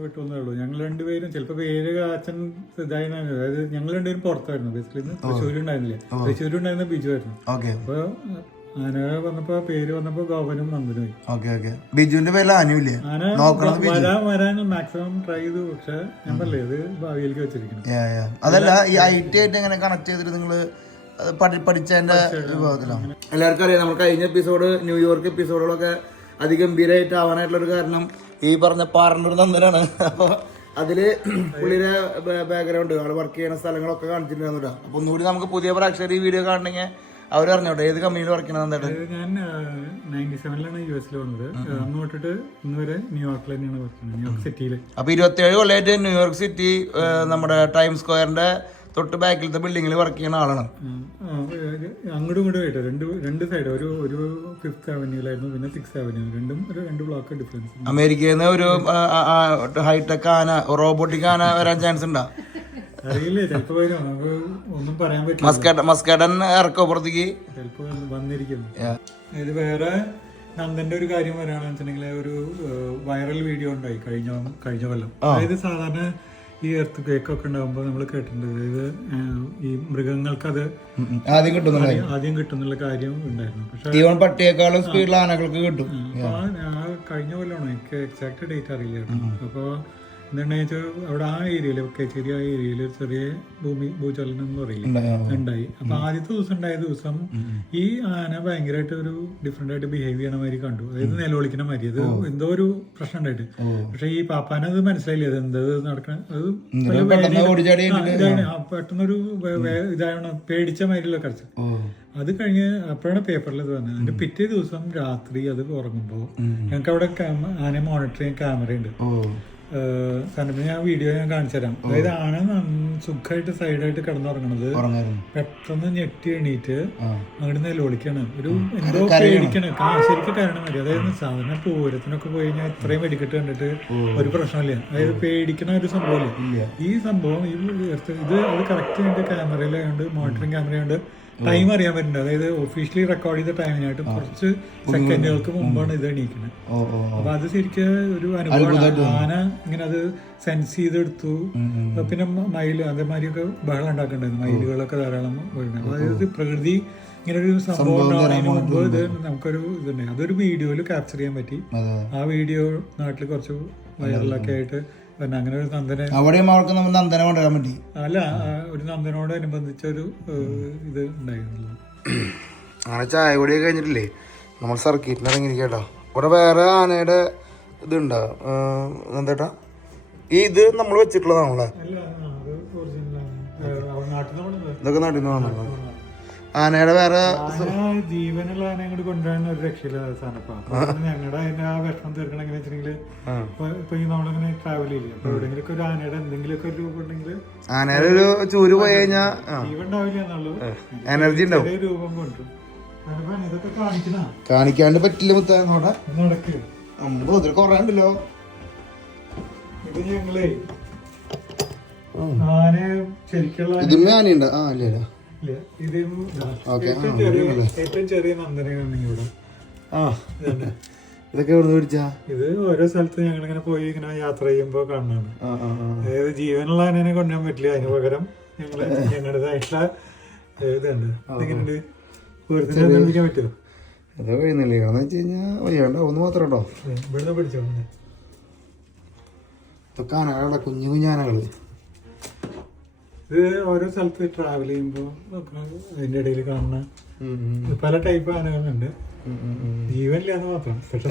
വിട്ടുള്ളൂ. ഞങ്ങൾ രണ്ടുപേരും ചിലപ്പോ പേര് അച്ഛൻ ഇതായിരുന്നു. അതായത് ഞങ്ങൾ രണ്ടുപേരും പുറത്തായിരുന്നു. ബേസിക്കലി തൃശ്ശൂരുണ്ടായിരുന്നില്ല. തൃശ്ശൂരുണ്ടായിരുന്ന ബിജു ആയിരുന്നു. അപ്പൊ ആന വന്നപ്പോ പേര് വന്നപ്പോ ഗോപനും നന്ദനുമായി. ബിജുവിന്റെ പേരിൽ ആനയില്ലേ? വരാൻ മാക്സിമം ട്രൈ ചെയ്തു. പക്ഷെ ഞാൻ പറയേ ഇത് ഭാവിയിലേക്ക് വെച്ചിരിക്കണം. അതല്ല, ഈ IT ആയിട്ട് എങ്ങനെ കണക്ട് ചെയ്തിട്ട് നിങ്ങള് പഠിച്ചതിന്റെ വിഭാഗത്തിലാണ്? എല്ലാവർക്കും അറിയാം, നമ്മൾ കഴിഞ്ഞ എപ്പിസോഡ് ന്യൂയോർക്ക് എപ്പിസോഡുകളൊക്കെ അതിഗംഭീരമായിട്ട് ആവാനായിട്ടുള്ള ഒരു കാരണം ഈ പറഞ്ഞ പാർട്ണർ നന്ദനാണ്. അപ്പൊ അതില് പുള്ളിയുടെ ബാക്ക്ഗ്രൗണ്ട്, ആള് വർക്ക് ചെയ്യുന്ന സ്ഥലങ്ങളൊക്കെ കാണിച്ചിട്ടുണ്ടായിരുന്നു. അപ്പൊ ഒന്നുകൂടി നമുക്ക് പുതിയ പ്രേക്ഷകർ ഈ വീഡിയോ കാണണമെങ്കിൽ അവരറിഞ്ഞോട്ടെ ഏത് കമ്പനിയിൽ വർക്ക് ചെയ്യണം. ഞാൻ 97-ലാണ് US വന്നത്. അന്ന് തൊട്ടിട്ട് ഇന്ന് വരെ ന്യൂയോർക്കിൽ തന്നെയാണ് വർക്ക് ചെയ്യുന്നത്, ന്യൂയോർക്ക് സിറ്റിയിൽ. അപ്പൊ 27 കൊല്ലമായിട്ട് ന്യൂയോർക്ക് സിറ്റി നമ്മുടെ ടൈം സ്ക്വയറിന്റെ തൊട്ട് ബാക്കിലത്തെ ബിൽഡിങ്ങിൽ വർക്ക് ചെയ്യുന്ന ആളാണ്. അങ്ങോട്ടും ഇങ്ങോട്ടും ആയിട്ട് രണ്ട് സൈഡ്, ഒരു 5th Avenueലായിരുന്നു, പിന്നെ 6th Avenue. രണ്ടും ഒരു 2 ബ്ലോക്ക് ഡിഫറൻസ്. അമേരിക്കയിൽ നിന്ന് ഒരു ഹൈടെക് ആന, റോബോട്ടിക് ആന വരാൻ ചാൻസ് ഉണ്ടോ? അറിയില്ലേ, ചിലപ്പോ വരും. നമുക്ക് ഒന്നും പറയാൻ പറ്റില്ല. മസ്കഡൻ ഇറക്കോ പുറത്തേക്ക് ചിലപ്പോ വന്നിരിക്കുന്നു. ഇത് വേറെ നന്ദന്റെ ഒരു കാര്യം പറയുകയാണെന്ന് വെച്ചിട്ടുണ്ടെങ്കിൽ, ഒരു വൈറൽ വീഡിയോ ഉണ്ടായി കഴിഞ്ഞ കൊല്ലം. അതായത് സാധാരണ ഈ എർത്ത് കേക്കൊക്കെ ഉണ്ടാകുമ്പോൾ നമ്മൾ കേട്ടിട്ടുണ്ട്, അതായത് ഈ മൃഗങ്ങൾക്കത് ആദ്യം കിട്ടുന്നുണ്ടായി ആദ്യം കിട്ടുന്നുള്ള കാര്യം ഉണ്ടായിരുന്നു. പക്ഷെ ഈവൻ പട്ടിയേക്കാളും സ്പീഡിൽ ആനകൾക്ക് കിട്ടും. കഴിഞ്ഞ കൊല്ലമാണോ എനിക്ക് എക്സാക്ട് ഡേറ്റ് അറിയില്ല. അപ്പോൾ എന്താണെന്ന് വെച്ചാൽ അവിടെ ആ ഏരിയയിൽ കേച്ചേരി ആ ഏരിയയിൽ ചെറിയ ഭൂചലനം എന്ന് പറയില്ല ഉണ്ടായി. അപ്പൊ ആദ്യത്തെ ദിവസം ഉണ്ടായ ദിവസം ഈ ആന ഭയങ്കരമായിട്ട് ഒരു ഡിഫറെന്റ് ആയിട്ട് ബിഹേവ് ചെയ്യണ മാതിരി കണ്ടു. അതായത് നിലവിളിക്കണ മാതിരി, അത് എന്തോ ഒരു പ്രശ്നം ഉണ്ടായിട്ട്. പക്ഷെ ഈ പാപ്പാനത് മനസ്സിലായില്ല, അത് എന്താ നടക്കണ, അത് പെട്ടെന്നൊരു ഇതാവണം പേടിച്ച മാതിരിയുള്ള കറച്ച്. അത് കഴിഞ്ഞ് അപ്പോഴാണ് പേപ്പറിൽ ഇത് വന്നത്. അതിന്റെ പിറ്റേ ദിവസം രാത്രി അത് ഉറങ്ങുമ്പോൾ ഞങ്ങൾക്ക് അവിടെ ആനയെ മോണിറ്റർ ചെയ്യാൻ ക്യാമറ ഉണ്ട്. ഞാൻ വീഡിയോ ഞാൻ കാണിച്ചു തരാം. അതായത് ആന സുഖമായിട്ട് സൈഡായിട്ട് കിടന്നുറങ്ങണത് പെട്ടെന്ന് ഞെട്ടി എണീറ്റ് അങ്ങോട്ട് നിലവിളിക്കാണ്. ഒരു എന്തോ പേടിക്കണ്, ശരിക്കും കാരണം മതി. അതായത് സാധാരണ പൂരത്തിനൊക്കെ പോയി കഴിഞ്ഞാൽ ഇത്രയും വെടിക്കെട്ട് കണ്ടിട്ട് ഒരു പ്രശ്നമില്ല. അതായത് പേടിക്കണ ഒരു സംഭവമില്ല. ഈ സംഭവം ഇത് അത് കറക്റ്റ് അതിന്റെ ക്യാമറയിലായോണ്ട്, മോണിറ്ററിംഗ് ക്യാമറയുണ്ട്, ടൈം അറിയാൻ പറ്റുന്നുണ്ട്. അതായത് ഒഫീഷ്യലി റെക്കോർഡ് ചെയ്ത ടൈമിനായിട്ട് കുറച്ച് സെക്കൻഡുകൾക്ക് മുമ്പാണ് ഇത് എണീക്കുന്നത്. അപ്പൊ അത് ശരിക്കും ഒരു അനുഭവമാണ്. ആന ഇങ്ങനെ അത് സെൻസ് ചെയ്തെടുത്തു. പിന്നെ മയിൽ അതേമാതിരിയൊക്കെ ബഹളം ഉണ്ടാക്കണ്ടായിരുന്നു. മയിലുകളൊക്കെ ധാരാളം പോയിട്ടുണ്ടായിരുന്നു. അതായത് പ്രകൃതി ഇങ്ങനെ ഒരു സംഭവം ഉണ്ടാവുന്നതിന് മുമ്പ് ഇത് നമുക്കൊരു ഇതുണ്ടായി. അതൊരു വീഡിയോയിൽ ക്യാപ്ചർ ചെയ്യാൻ പറ്റി. ആ വീഡിയോ നാട്ടിൽ കുറച്ച് വൈറലൊക്കെ ആയിട്ട് അങ്ങനെ ഒരു നന്ദനെ നന്ദനെ കൊണ്ടുവരാൻ പറ്റി. അല്ല, ഒരു നന്ദനോട് അനുബന്ധിച്ച ഒരു ഇത് ഉണ്ടായിരുന്നില്ല. അങ്ങനെ ചായ കൂടി കഴിഞ്ഞിട്ടില്ലേ നമ്മൾ സർക്കിറ്റിന് ഇറങ്ങിയിരിക്കട്ടോ. ഇവിടെ വേറെ ആനയുടെ ഇതുണ്ടോ എന്തേട്ടാ? ഇത് നമ്മൾ വെച്ചിട്ടുള്ളതാണല്ലേ? ഇതൊക്കെ നാട്ടിൽ നിന്ന് വന്നത് ആനയുടെ വേറെ ജീവനുള്ള ആന അങ്ങോട്ട് കൊണ്ടുവരാൻ ഒരു രക്ഷയില്ല സാധനം. ഞങ്ങളുടെ അതിന്റെ ആ വിഷമം തീർക്കണം എങ്ങനെ വെച്ചിട്ടുണ്ടെങ്കിൽ ഇപ്പൊ ഈ നമ്മളിങ്ങനെ ട്രാവൽ ചെയ്യില്ല, അപ്പൊ എവിടെയെങ്കിലും ഒരു ആനയുടെ എന്തെങ്കിലുമൊക്കെ ഒരു രൂപം ഉണ്ടെങ്കിൽ ആനയുടെ ഒരു ചൂര് പോയി കഴിഞ്ഞാൽ ജീവൻ ഉണ്ടാവില്ല എന്നുള്ളൂ, എനർജി ഉണ്ടാവും, രൂപം കൊണ്ടും. ഇതൊക്കെ കാണിക്കണ കാണിക്കാണ്ട് പറ്റില്ല മുത്ത നടക്ക്. കൊറേ ഉണ്ടല്ലോ. ഇത് ഞങ്ങളെ ആന ശരിക്കുള്ള ഇതും ആനയുണ്ട്. ആ അല്ലേ ഏറ്റവും ചെറിയ നന്ദനയാണ് ഇവിടെ. ഇതൊക്കെ എവിടെ മേടിച്ചാ? ഇത് ഓരോ സ്ഥലത്ത് ഞങ്ങളിങ്ങനെ പോയി ഇങ്ങനെ യാത്ര ചെയ്യുമ്പോ കാണാണ്. അതായത് ജീവനുള്ള ആനേനെ കൊണ്ടുവരാൻ പറ്റില്ല, അതിന് പകരം ഞങ്ങളുടേതായിട്ടുള്ള ഇതുണ്ട്. എങ്ങനെയുണ്ട് പൂരത്തിന് നിർമ്മിക്കാൻ പറ്റുമോ? അത് കഴിയുന്നില്ലേ? കാരണം വെച്ച് കഴിഞ്ഞാൽ വയ്യാണ്ടോ ഒന്ന് മാത്രം കേട്ടോ. ഇവിടുന്ന് പിടിച്ചോ ഇതൊക്കെ ആനകളാ, കുഞ്ഞു കുഞ്ഞാനകള്. ഇത് ഓരോ സ്ഥലത്ത് ട്രാവൽ ചെയ്യുമ്പോൾ അതിന്റെ ഇടയിൽ കാണുന്ന പല ടൈപ്പ് ആനകളുണ്ട്. ജീവനില്ലാന്ന് മാത്രം, പക്ഷെ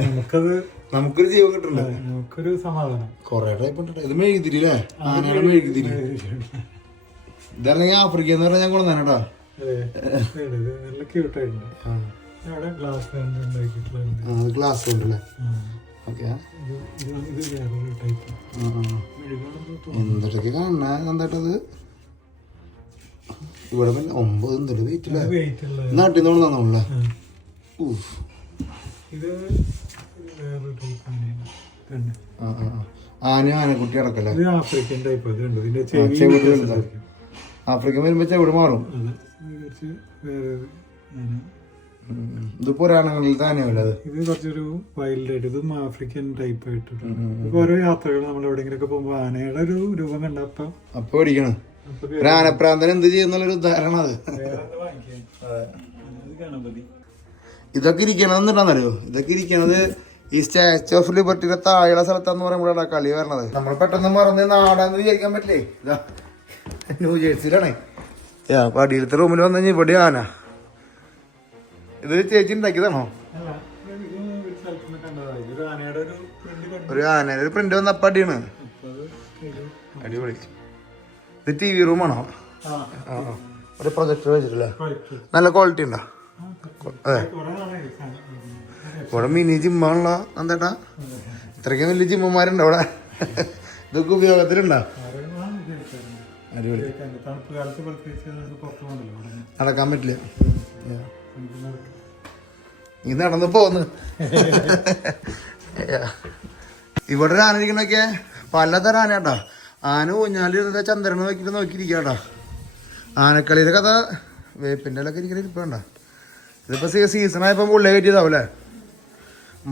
നമുക്കൊരു ജീവൻ കിട്ടില്ല, നമുക്കൊരു സമാധാനം. കൊറേ ടൈപ്പ് ഉണ്ട്. ഇത് മെഴുകുതിരില്ലേ? ആനയുടെ മെഴുകുതിരി. ഇതല്ലെങ്കിൽ ആഫ്രിക്ക എന്ന് പറഞ്ഞാൽ ഞാൻ കൊണ്ടുവന്നേട്ടാ. നല്ല ക്യൂട്ടായിട്ടുണ്ട്. അവിടെ ഗ്ലാസ് ഉണ്ടാക്കിയിട്ടുള്ള ഗ്ലാസ് കൊണ്ടല്ലേ? എന്തൊക്കെ കാണണ എന്തായിട്ടത്? ഇവിടെ 9 എന്തൊരു വെയിറ്റില്ല. നാട്ടിൽ നിന്ന് കൊണ്ടുവന്നല്ലേ? ആനക്കുട്ടി അടക്കല്ലേ? African type. ആഫ്രിക്കൻ വരുമ്പോ ചെവിടെ മാറും. ഇത് പുരാണങ്ങളിൽ തന്നെയല്ലേ? അത് ഇത് കുറച്ചൊരു വൈൽഡ് ആയിട്ട്, ഇതും ആഫ്രിക്കൻ ടൈപ്പ് ആയിട്ടുണ്ട്. ഇപ്പൊ ഓരോ യാത്രകൾ നമ്മൾ എവിടെയെങ്കിലൊക്കെ പോകുമ്പോ ആനയുടെ ഒരു രൂപം കണ്ട അപ്പൊ പഠിക്കണം. ഒരു ആനപ്രാന്തൻ എന്ത് ചെയ്യുന്നുള്ളൊരു ഉദാഹരണം അത്. ഇതൊക്കെ ഇരിക്കണമെന്നുണ്ടെന്നറിയോ? ഇതൊക്കെ ഇരിക്കണത് ഈ സ്റ്റാച്യു ഓഫ് ലിബർട്ടിയുടെ താഴെയുള്ള സ്ഥലത്താന്ന് പറയുമ്പോഴാണ് കളി വരണത്. നമ്മൾ പെട്ടെന്ന് മറന്ന് നാടാന്ന് വിചാരിക്കാൻ പറ്റില്ലേ? ഇതാ ന്യൂജേഴ്സിയിലാണേ. അപ്പൊ അടിയിലത്തെ റൂമിൽ വന്നു കഴിഞ്ഞാൽ ഇവിടെ ആന. ഇത് ചേച്ചി ഉണ്ടാക്കിയതാണോ? ഒരു ആനയുടെ ഒരു പ്രിന്റ് വന്ന അപ്പം അടിയാണ്. അടിപൊളി. ഇത് TV റൂമാണോ? ഒരു പ്രൊജക്ടർ വെച്ചിട്ടില്ലേ? നല്ല ക്വാളിറ്റി ഉണ്ടോ? അതെ. ഇവിടെ മിനി ജിമ്മാണല്ലോ എന്താ? ഇത്രയ്ക്കും വലിയ ജിമ്മന്മാരുണ്ടോ ഇവിടെ? ഇതൊക്കെ ഉപയോഗത്തിലുണ്ടോ? അടിപൊളി. നടക്കാൻ പറ്റില്ല, നീ നടന്ന് പോന്ന്. ഇവിടെ ഒരു ആന ഇരിക്കണൊക്കെ പലതരം ആന കേട്ടോ. ആന ഊഞ്ഞാലിരുന്ന ചന്ദ്രനെ നോക്കിയിട്ട് നോക്കിയിരിക്കാട്ടോ. ആനക്കളിയുടെ കഥ വേപ്പിൻ്റെ ഇലൊക്കെ ഇരിക്കണ ഇരിപ്പണ്ട. ഇതിപ്പോ സീസൺ ആയപ്പോ പുള്ളി കയറ്റിയതാവൂലേ?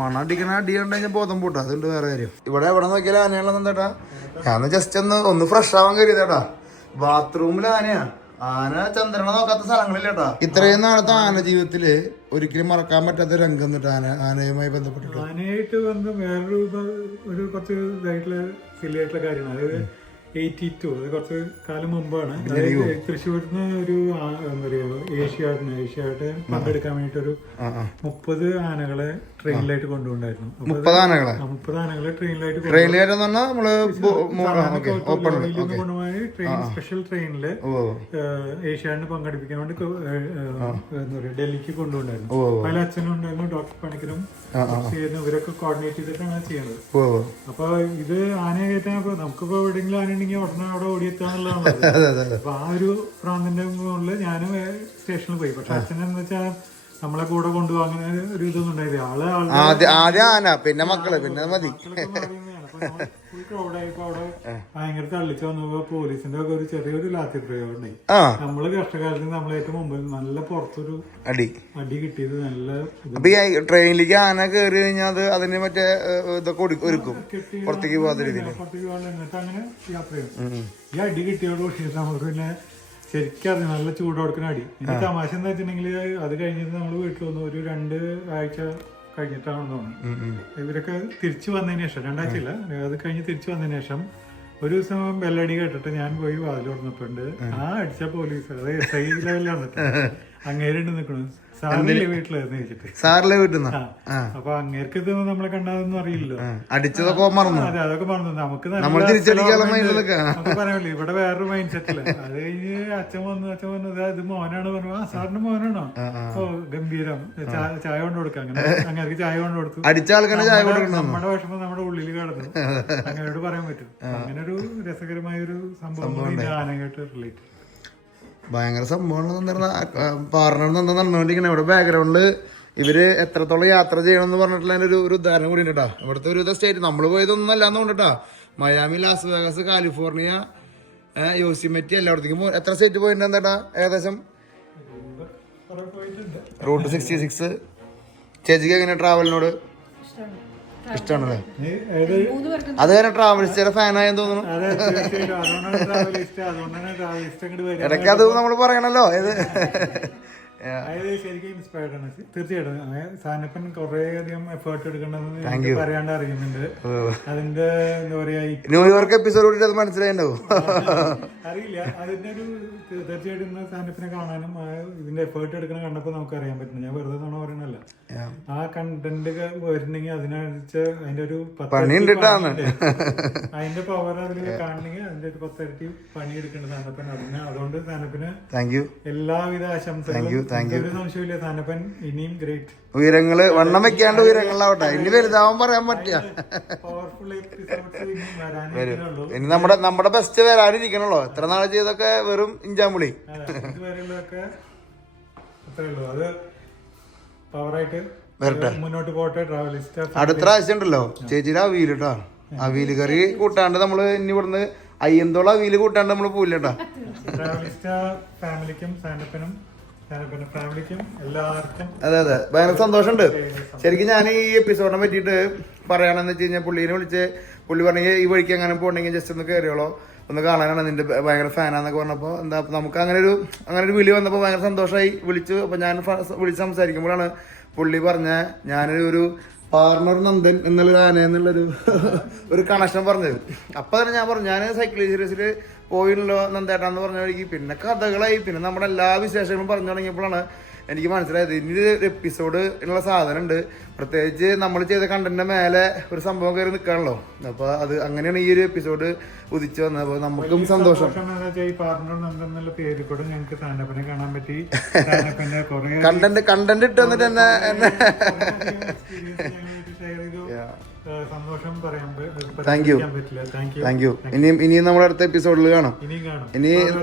മണടിക്കണ അടി കണ്ടു കഴിഞ്ഞാൽ ബോധം പൂട്ടാ. അതുകൊണ്ട് വേറെ കാര്യം. ഇവിടെ എവിടെ നോക്കിയാലും ആനയാണെന്ന് എന്താട്ടാ, ഞാൻ ജസ്റ്റ് ഒന്ന് ഫ്രഷ് ആവാൻ കരുതേട്ടാ. ബാത്റൂമിൽ ആനയാ. ആന ചന്ദ്രനെ നോക്കാത്ത സ്ഥലങ്ങളില്ലേട്ടാ. ഇത്രയും നാളത്തെ ആന ജീവിതത്തില് ഒരിക്കലും മറക്കാൻ പറ്റാത്ത രംഗം എന്നിട്ട് ആനയുമായി ബന്ധപ്പെട്ടിട്ട് ആനയായിട്ട് വന്ന് വേറൊരു കുറച്ച് ഇതായിട്ടുള്ള സില്ലിയായിട്ടുള്ള കാര്യമാണ്. അതായത് 82 അത് കുറച്ച് കാലം മുമ്പാണ്. അതായത് തൃശ്ശൂരിൽ നിന്ന് ഒരു എന്താ പറയുക ഏഷ്യാഡ് പങ്കെടുക്കാൻ വേണ്ടിട്ടൊരു 30 ആനകളെ ട്രെയിനിലായിട്ട് കൊണ്ടുപോണ്ടായിരുന്നു. 30 ആനകളെ 30 ആനകളെ ട്രെയിനിലായിട്ട് കൊണ്ടുപോയി ട്രെയിൻ സ്പെഷ്യൽ ട്രെയിനില് ഏഷ്യാഡിന് പങ്കെടുപ്പിക്കാൻ വേണ്ടി എന്താ പറയുക ഡൽഹിക്ക് കൊണ്ടുപോണ്ടായിരുന്നു. പല അച്ഛനും ഉണ്ടായിരുന്നു, ഡോക്ടർ പണിക്കരും ഇവരൊക്കെ കോർഡിനേറ്റ് ചെയ്തിട്ടാണ് ചെയ്യുന്നത്. അപ്പൊ ഇത് ആനയെ കയറ്റാൻ നമുക്കിപ്പോ എവിടെയെങ്കിലും ആന ഉണ്ടെങ്കിൽ ഉടനെ അവിടെ ഓടിയെത്താന്നുള്ളതാണ്. അപ്പൊ ആ ഒരു പ്രാന്തിന്റെ മുകളിൽ ഞാനും സ്റ്റേഷനിൽ പോയി. പക്ഷെ അച്ഛനെന്ന് വെച്ചാൽ നമ്മളെ കൂടെ കൊണ്ടുപോകാൻ അങ്ങനെ ഒരു ഇതൊന്നും ഉണ്ടായില്ല. ആദ്യം ആന, പിന്നെ മക്കള്, പിന്നെ മതി. ഫുൾ ക്രൗഡായപ്പോ അവിടെ ഭയങ്കര തള്ളിച്ച് വന്നപ്പോ പോലീസിന്റെ ഒക്കെ ഒരു ചെറിയൊരു ലാത്തി പ്രയോഗം ഉണ്ടായി. നമ്മള് കഷ്ടകാലത്ത് നമ്മളേറ്റവും മുമ്പിൽ നല്ല പുറത്തൊരു അടി കിട്ടിയത്. നല്ല ട്രെയിനിലേക്ക് ആന കയറി കഴിഞ്ഞാൽ അതിന് മറ്റേ ഇതൊക്കെ ഒരുക്കും പുറത്തേക്ക് പോകാത്ത രീതിയിൽ. പുറത്തേക്ക് പോകാൻ എന്നിട്ട് അങ്ങനെ യാത്ര ചെയ്യും. ഈ അടി കിട്ടിയോട് കൂടി നമുക്ക് പിന്നെ ശരിക്കും നല്ല ചൂട് കൊടുക്കുന്ന അടി. ഇനി തമാശ എന്താ വെച്ചിട്ടുണ്ടെങ്കിൽ അത് കഴിഞ്ഞിട്ട് നമ്മള് വീട്ടിൽ വന്നു ഒരു 2 ആഴ്ച കഴിഞ്ഞിട്ടാണെന്ന് തോന്നുന്നു. ഇവരൊക്കെ തിരിച്ചു വന്നതിന് ശേഷം 2 ആഴ്ചയില്ല, അത് കഴിഞ്ഞ് തിരിച്ചു വന്നതിന് ശേഷം ഒരു ദിവസം ബെല്ലടി കേട്ടിട്ട് ഞാൻ പോയി വാതിൽ തുറന്നപ്പോണ്ട് ആ അടിച്ച പോലീസ്, അത് SI ലെവലിലാണ് അങ്ങേരുണ്ട് നിൽക്കണു. സാറില്ലേ വീട്ടിലായിരുന്നു ചോദിച്ചിട്ട്. സാറിലെ വീട്ടിൽ നിന്ന്. അപ്പൊ അങ്ങേർക്ക് ഇത് നമ്മളെ കണ്ടാതൊന്നും അറിയില്ലല്ലോ. അടിച്ചതൊക്കെ മറന്നു. അതെ, അതൊക്കെ മറന്നു. നമുക്ക് പറയാമല്ലോ ഇവിടെ വേറൊരു മൈൻഡ് സെറ്റില്ല. അത് കഴിഞ്ഞ് അച്ഛൻ വന്നു ഇത് മോനാണ് പറഞ്ഞു. ആ സാറിന്റെ മോനാണോ? ഓ ഗംഭീരം, ചായ കൊണ്ട് കൊടുക്കാം. അങ്ങേർക്ക് ചായ കൊണ്ട് കൊടുത്തു. അടിച്ച ആൾക്കാണ് ചായ കൊടുക്കണം. നമ്മുടെ വിഷമം നമ്മുടെ ഉള്ളിൽ കിടന്നു. അങ്ങനോട് പറയാൻ പറ്റും. അങ്ങനെ ഒരു രസകരമായ ഒരു സംഭവം ആനയായിട്ട് റിലേറ്റ്. ഭയങ്കര സംഭവമാണ് നടന്നുകൊണ്ടിരിക്കണേ. ഇവിടെ ബാക്ക്ഗ്രൗണ്ടില് ഇവര് എത്രത്തോളം യാത്ര ചെയ്യണമെന്ന് പറഞ്ഞിട്ടുള്ള ഒരു ഉദാഹരണം കൂടി ഉണ്ട്. ഇവിടുത്തെ ഒരു സ്റ്റേറ്റ് നമ്മൾ പോയതൊന്നും അല്ലാന്ന് കൊണ്ടിട്ടാ. മയാമി, ലാസ് വേഗസ്, കാലിഫോർണിയ, യോസിമെറ്റി എല്ലായിടത്തേക്കും എത്ര സ്റ്റേറ്റ് പോയിട്ടുണ്ട് എന്താ ഏകദേശം? റൂട്ട് 66. ചേച്ചിക്ക് എങ്ങനെ ട്രാവലിനോട് ഇഷ്ടമാണല്ലേ? അത് കാരണം ട്രാവൽസിന്റെ ഫാനായെന്ന് തോന്നുന്നു. ഇടയ്ക്ക് അത് നമ്മൾ പറയണല്ലോ. ശരിക്കും ഇൻസ്പയർഡ് ആണ്. തീർച്ചയായിട്ടും സാനപ്പൻ കുറെ അധികം എഫേർട്ട് എടുക്കണമെന്ന് പറയാണ്ട് അറിയുന്നുണ്ട്. അതിന്റെ എന്താ പറയാ ന്യൂയോർക്ക് എപ്പിസോഡ് അത് മനസ്സിലായിട്ടുണ്ടാവും. അറിയില്ല. അതിന്റെ ഒരു തീർച്ചയായിട്ടും സാനപ്പിനെ കാണാനും ഇതിന്റെ എഫേർട്ട് എടുക്കണം കണ്ടപ്പോ നമുക്ക് അറിയാൻ പറ്റുന്നു. ഞാൻ വെറുതെ നുണ പറയണല്ല. ആ കണ്ടന്റ് വരുന്നെങ്കിൽ അതിനനുസരിച്ച് അതിന്റെ ഒരു അതിന്റെ പവർ അതിൽ കാണണമെങ്കിൽ അതിന്റെ ഒരു 10 ഇരട്ടി പണിയെടുക്കേണ്ട സാനപ്പൻ. അതുകൊണ്ട് സാനപ്പിന് എല്ലാവിധ ആശംസകളും. ഒരു സംശയമില്ല, സാനപ്പൻ ഇനിയും ഗ്രേറ്റ് ഉയരങ്ങള് വണ്ണം വെക്കാണ്ട് ഉയരങ്ങളിലാവട്ടെ. ഇനി വലുതാവാൻ പറയാൻ പറ്റില്ല. പവർഫുൾ എപ്പിസോഡ്സ് ഇനിയും വരാനുള്ളൂ. ഇനി നമ്മുടെ ബെസ്റ്റ് വരാനിരിക്കണല്ലോ. എത്ര നാളെ ചെയ്തൊക്കെ വെറും ഇഞ്ചാമ്പുളി. ഇതുവരെയുള്ളതൊക്കെ അത്രേ ഉള്ളൂ. അത് പവറായിട്ട് മുന്നോട്ട് പോട്ടെ. ട്രാവലിസ്റ്റ് അടുത്ത പ്രാവശ്യം ഉണ്ടല്ലോ ചേച്ചിയുടെ അവിയൽ കേട്ടോ. അവിയൽ കറി കൂട്ടാണ്ട് നമ്മള് ഇനി ഇവിടുന്ന് അയ്യന്തോളം അവിയൽ കൂട്ടാണ്ട് നമ്മള് പോയില്ലട്ടാ. ട്രാവലിസ്റ്റ് ഫാമിലിക്കും സാനപ്പനും ഫാമിലിക്കും എല്ലാവർക്കും അതെ ഭയങ്കര സന്തോഷമുണ്ട്. ശരിക്കും ഞാൻ ഈ എപ്പിസോഡിനെ പറ്റിയിട്ട് പറയാണെന്ന് വെച്ച് കഴിഞ്ഞാൽ പുള്ളീനെ വിളിച്ച് പുള്ളി പറഞ്ഞെങ്കിൽ ഈ വഴിക്ക് അങ്ങനെ പോകണമെങ്കിൽ ജസ്റ്റ് ഒന്ന് കയറിയോളോ, ഒന്ന് കാണാനാണ് നിന്റെ ഭയങ്കര ഫാനാന്നൊക്കെ പറഞ്ഞപ്പോൾ എന്താ നമുക്ക് അങ്ങനെ ഒരു വിളി വന്നപ്പോൾ ഭയങ്കര സന്തോഷമായി. വിളിച്ചു. അപ്പോൾ ഞാൻ വിളിച്ച് സംസാരിക്കുമ്പോഴാണ് പുള്ളി പറഞ്ഞ ഞാനൊരു പാർട്ണർ നന്ദൻ എന്നുള്ള ആന എന്നുള്ളൊരു ഒരു കണക്ഷൻ പറഞ്ഞത്. അപ്പം തന്നെ ഞാൻ പറഞ്ഞു ഞാൻ സൈക്കിൾ സീരീസിൽ പോയില്ലോ നന്ദേട്ടാന്ന് പറഞ്ഞ വഴിക്ക് പിന്നെ കഥകളായി പിന്നെ നമ്മുടെ എല്ലാ വിശേഷങ്ങളും പറഞ്ഞു തുടങ്ങിയപ്പോഴാണ് എനിക്ക് മനസ്സിലായത് ഇനി ഒരു എപ്പിസോഡ് ഉള്ള സാധനം ഉണ്ട്. പ്രത്യേകിച്ച് നമ്മൾ ചെയ്ത കണ്ടന്റിന്റെ മേലെ ഒരു സംഭവം കയറി നിൽക്കാണല്ലോ. അപ്പോൾ അത് അങ്ങനെയാണ് ഈ ഒരു എപ്പിസോഡ് ഉദിച്ചു വന്നത്. അപ്പോൾ നമുക്കും സന്തോഷം. കണ്ടന്റ് ഇട്ട് വന്നിട്ട് എന്നെ താങ്ക് യു. ഇനിയും നമ്മുടെ അടുത്ത എപ്പിസോഡിൽ കാണാം.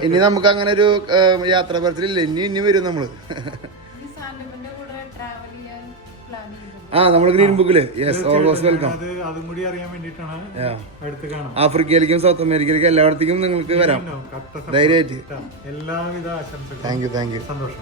ഇനി നമുക്ക് അങ്ങനെ ഒരു യാത്രാ പറച്ചിലില്ല. ഇനി വരും നമ്മള്. നമ്മൾ ഗ്രീൻ ബുക്കില് ഓൾവേസ് വെൽക്കം. ആഫ്രിക്കയിലേക്കും സൗത്ത് അമേരിക്കയിലേക്കും എല്ലായിടത്തേക്കും നിങ്ങൾക്ക് വരാം ധൈര്യമായിട്ട്. എല്ലാവിധ ആശംസകളും. Thank you. സന്തോഷം.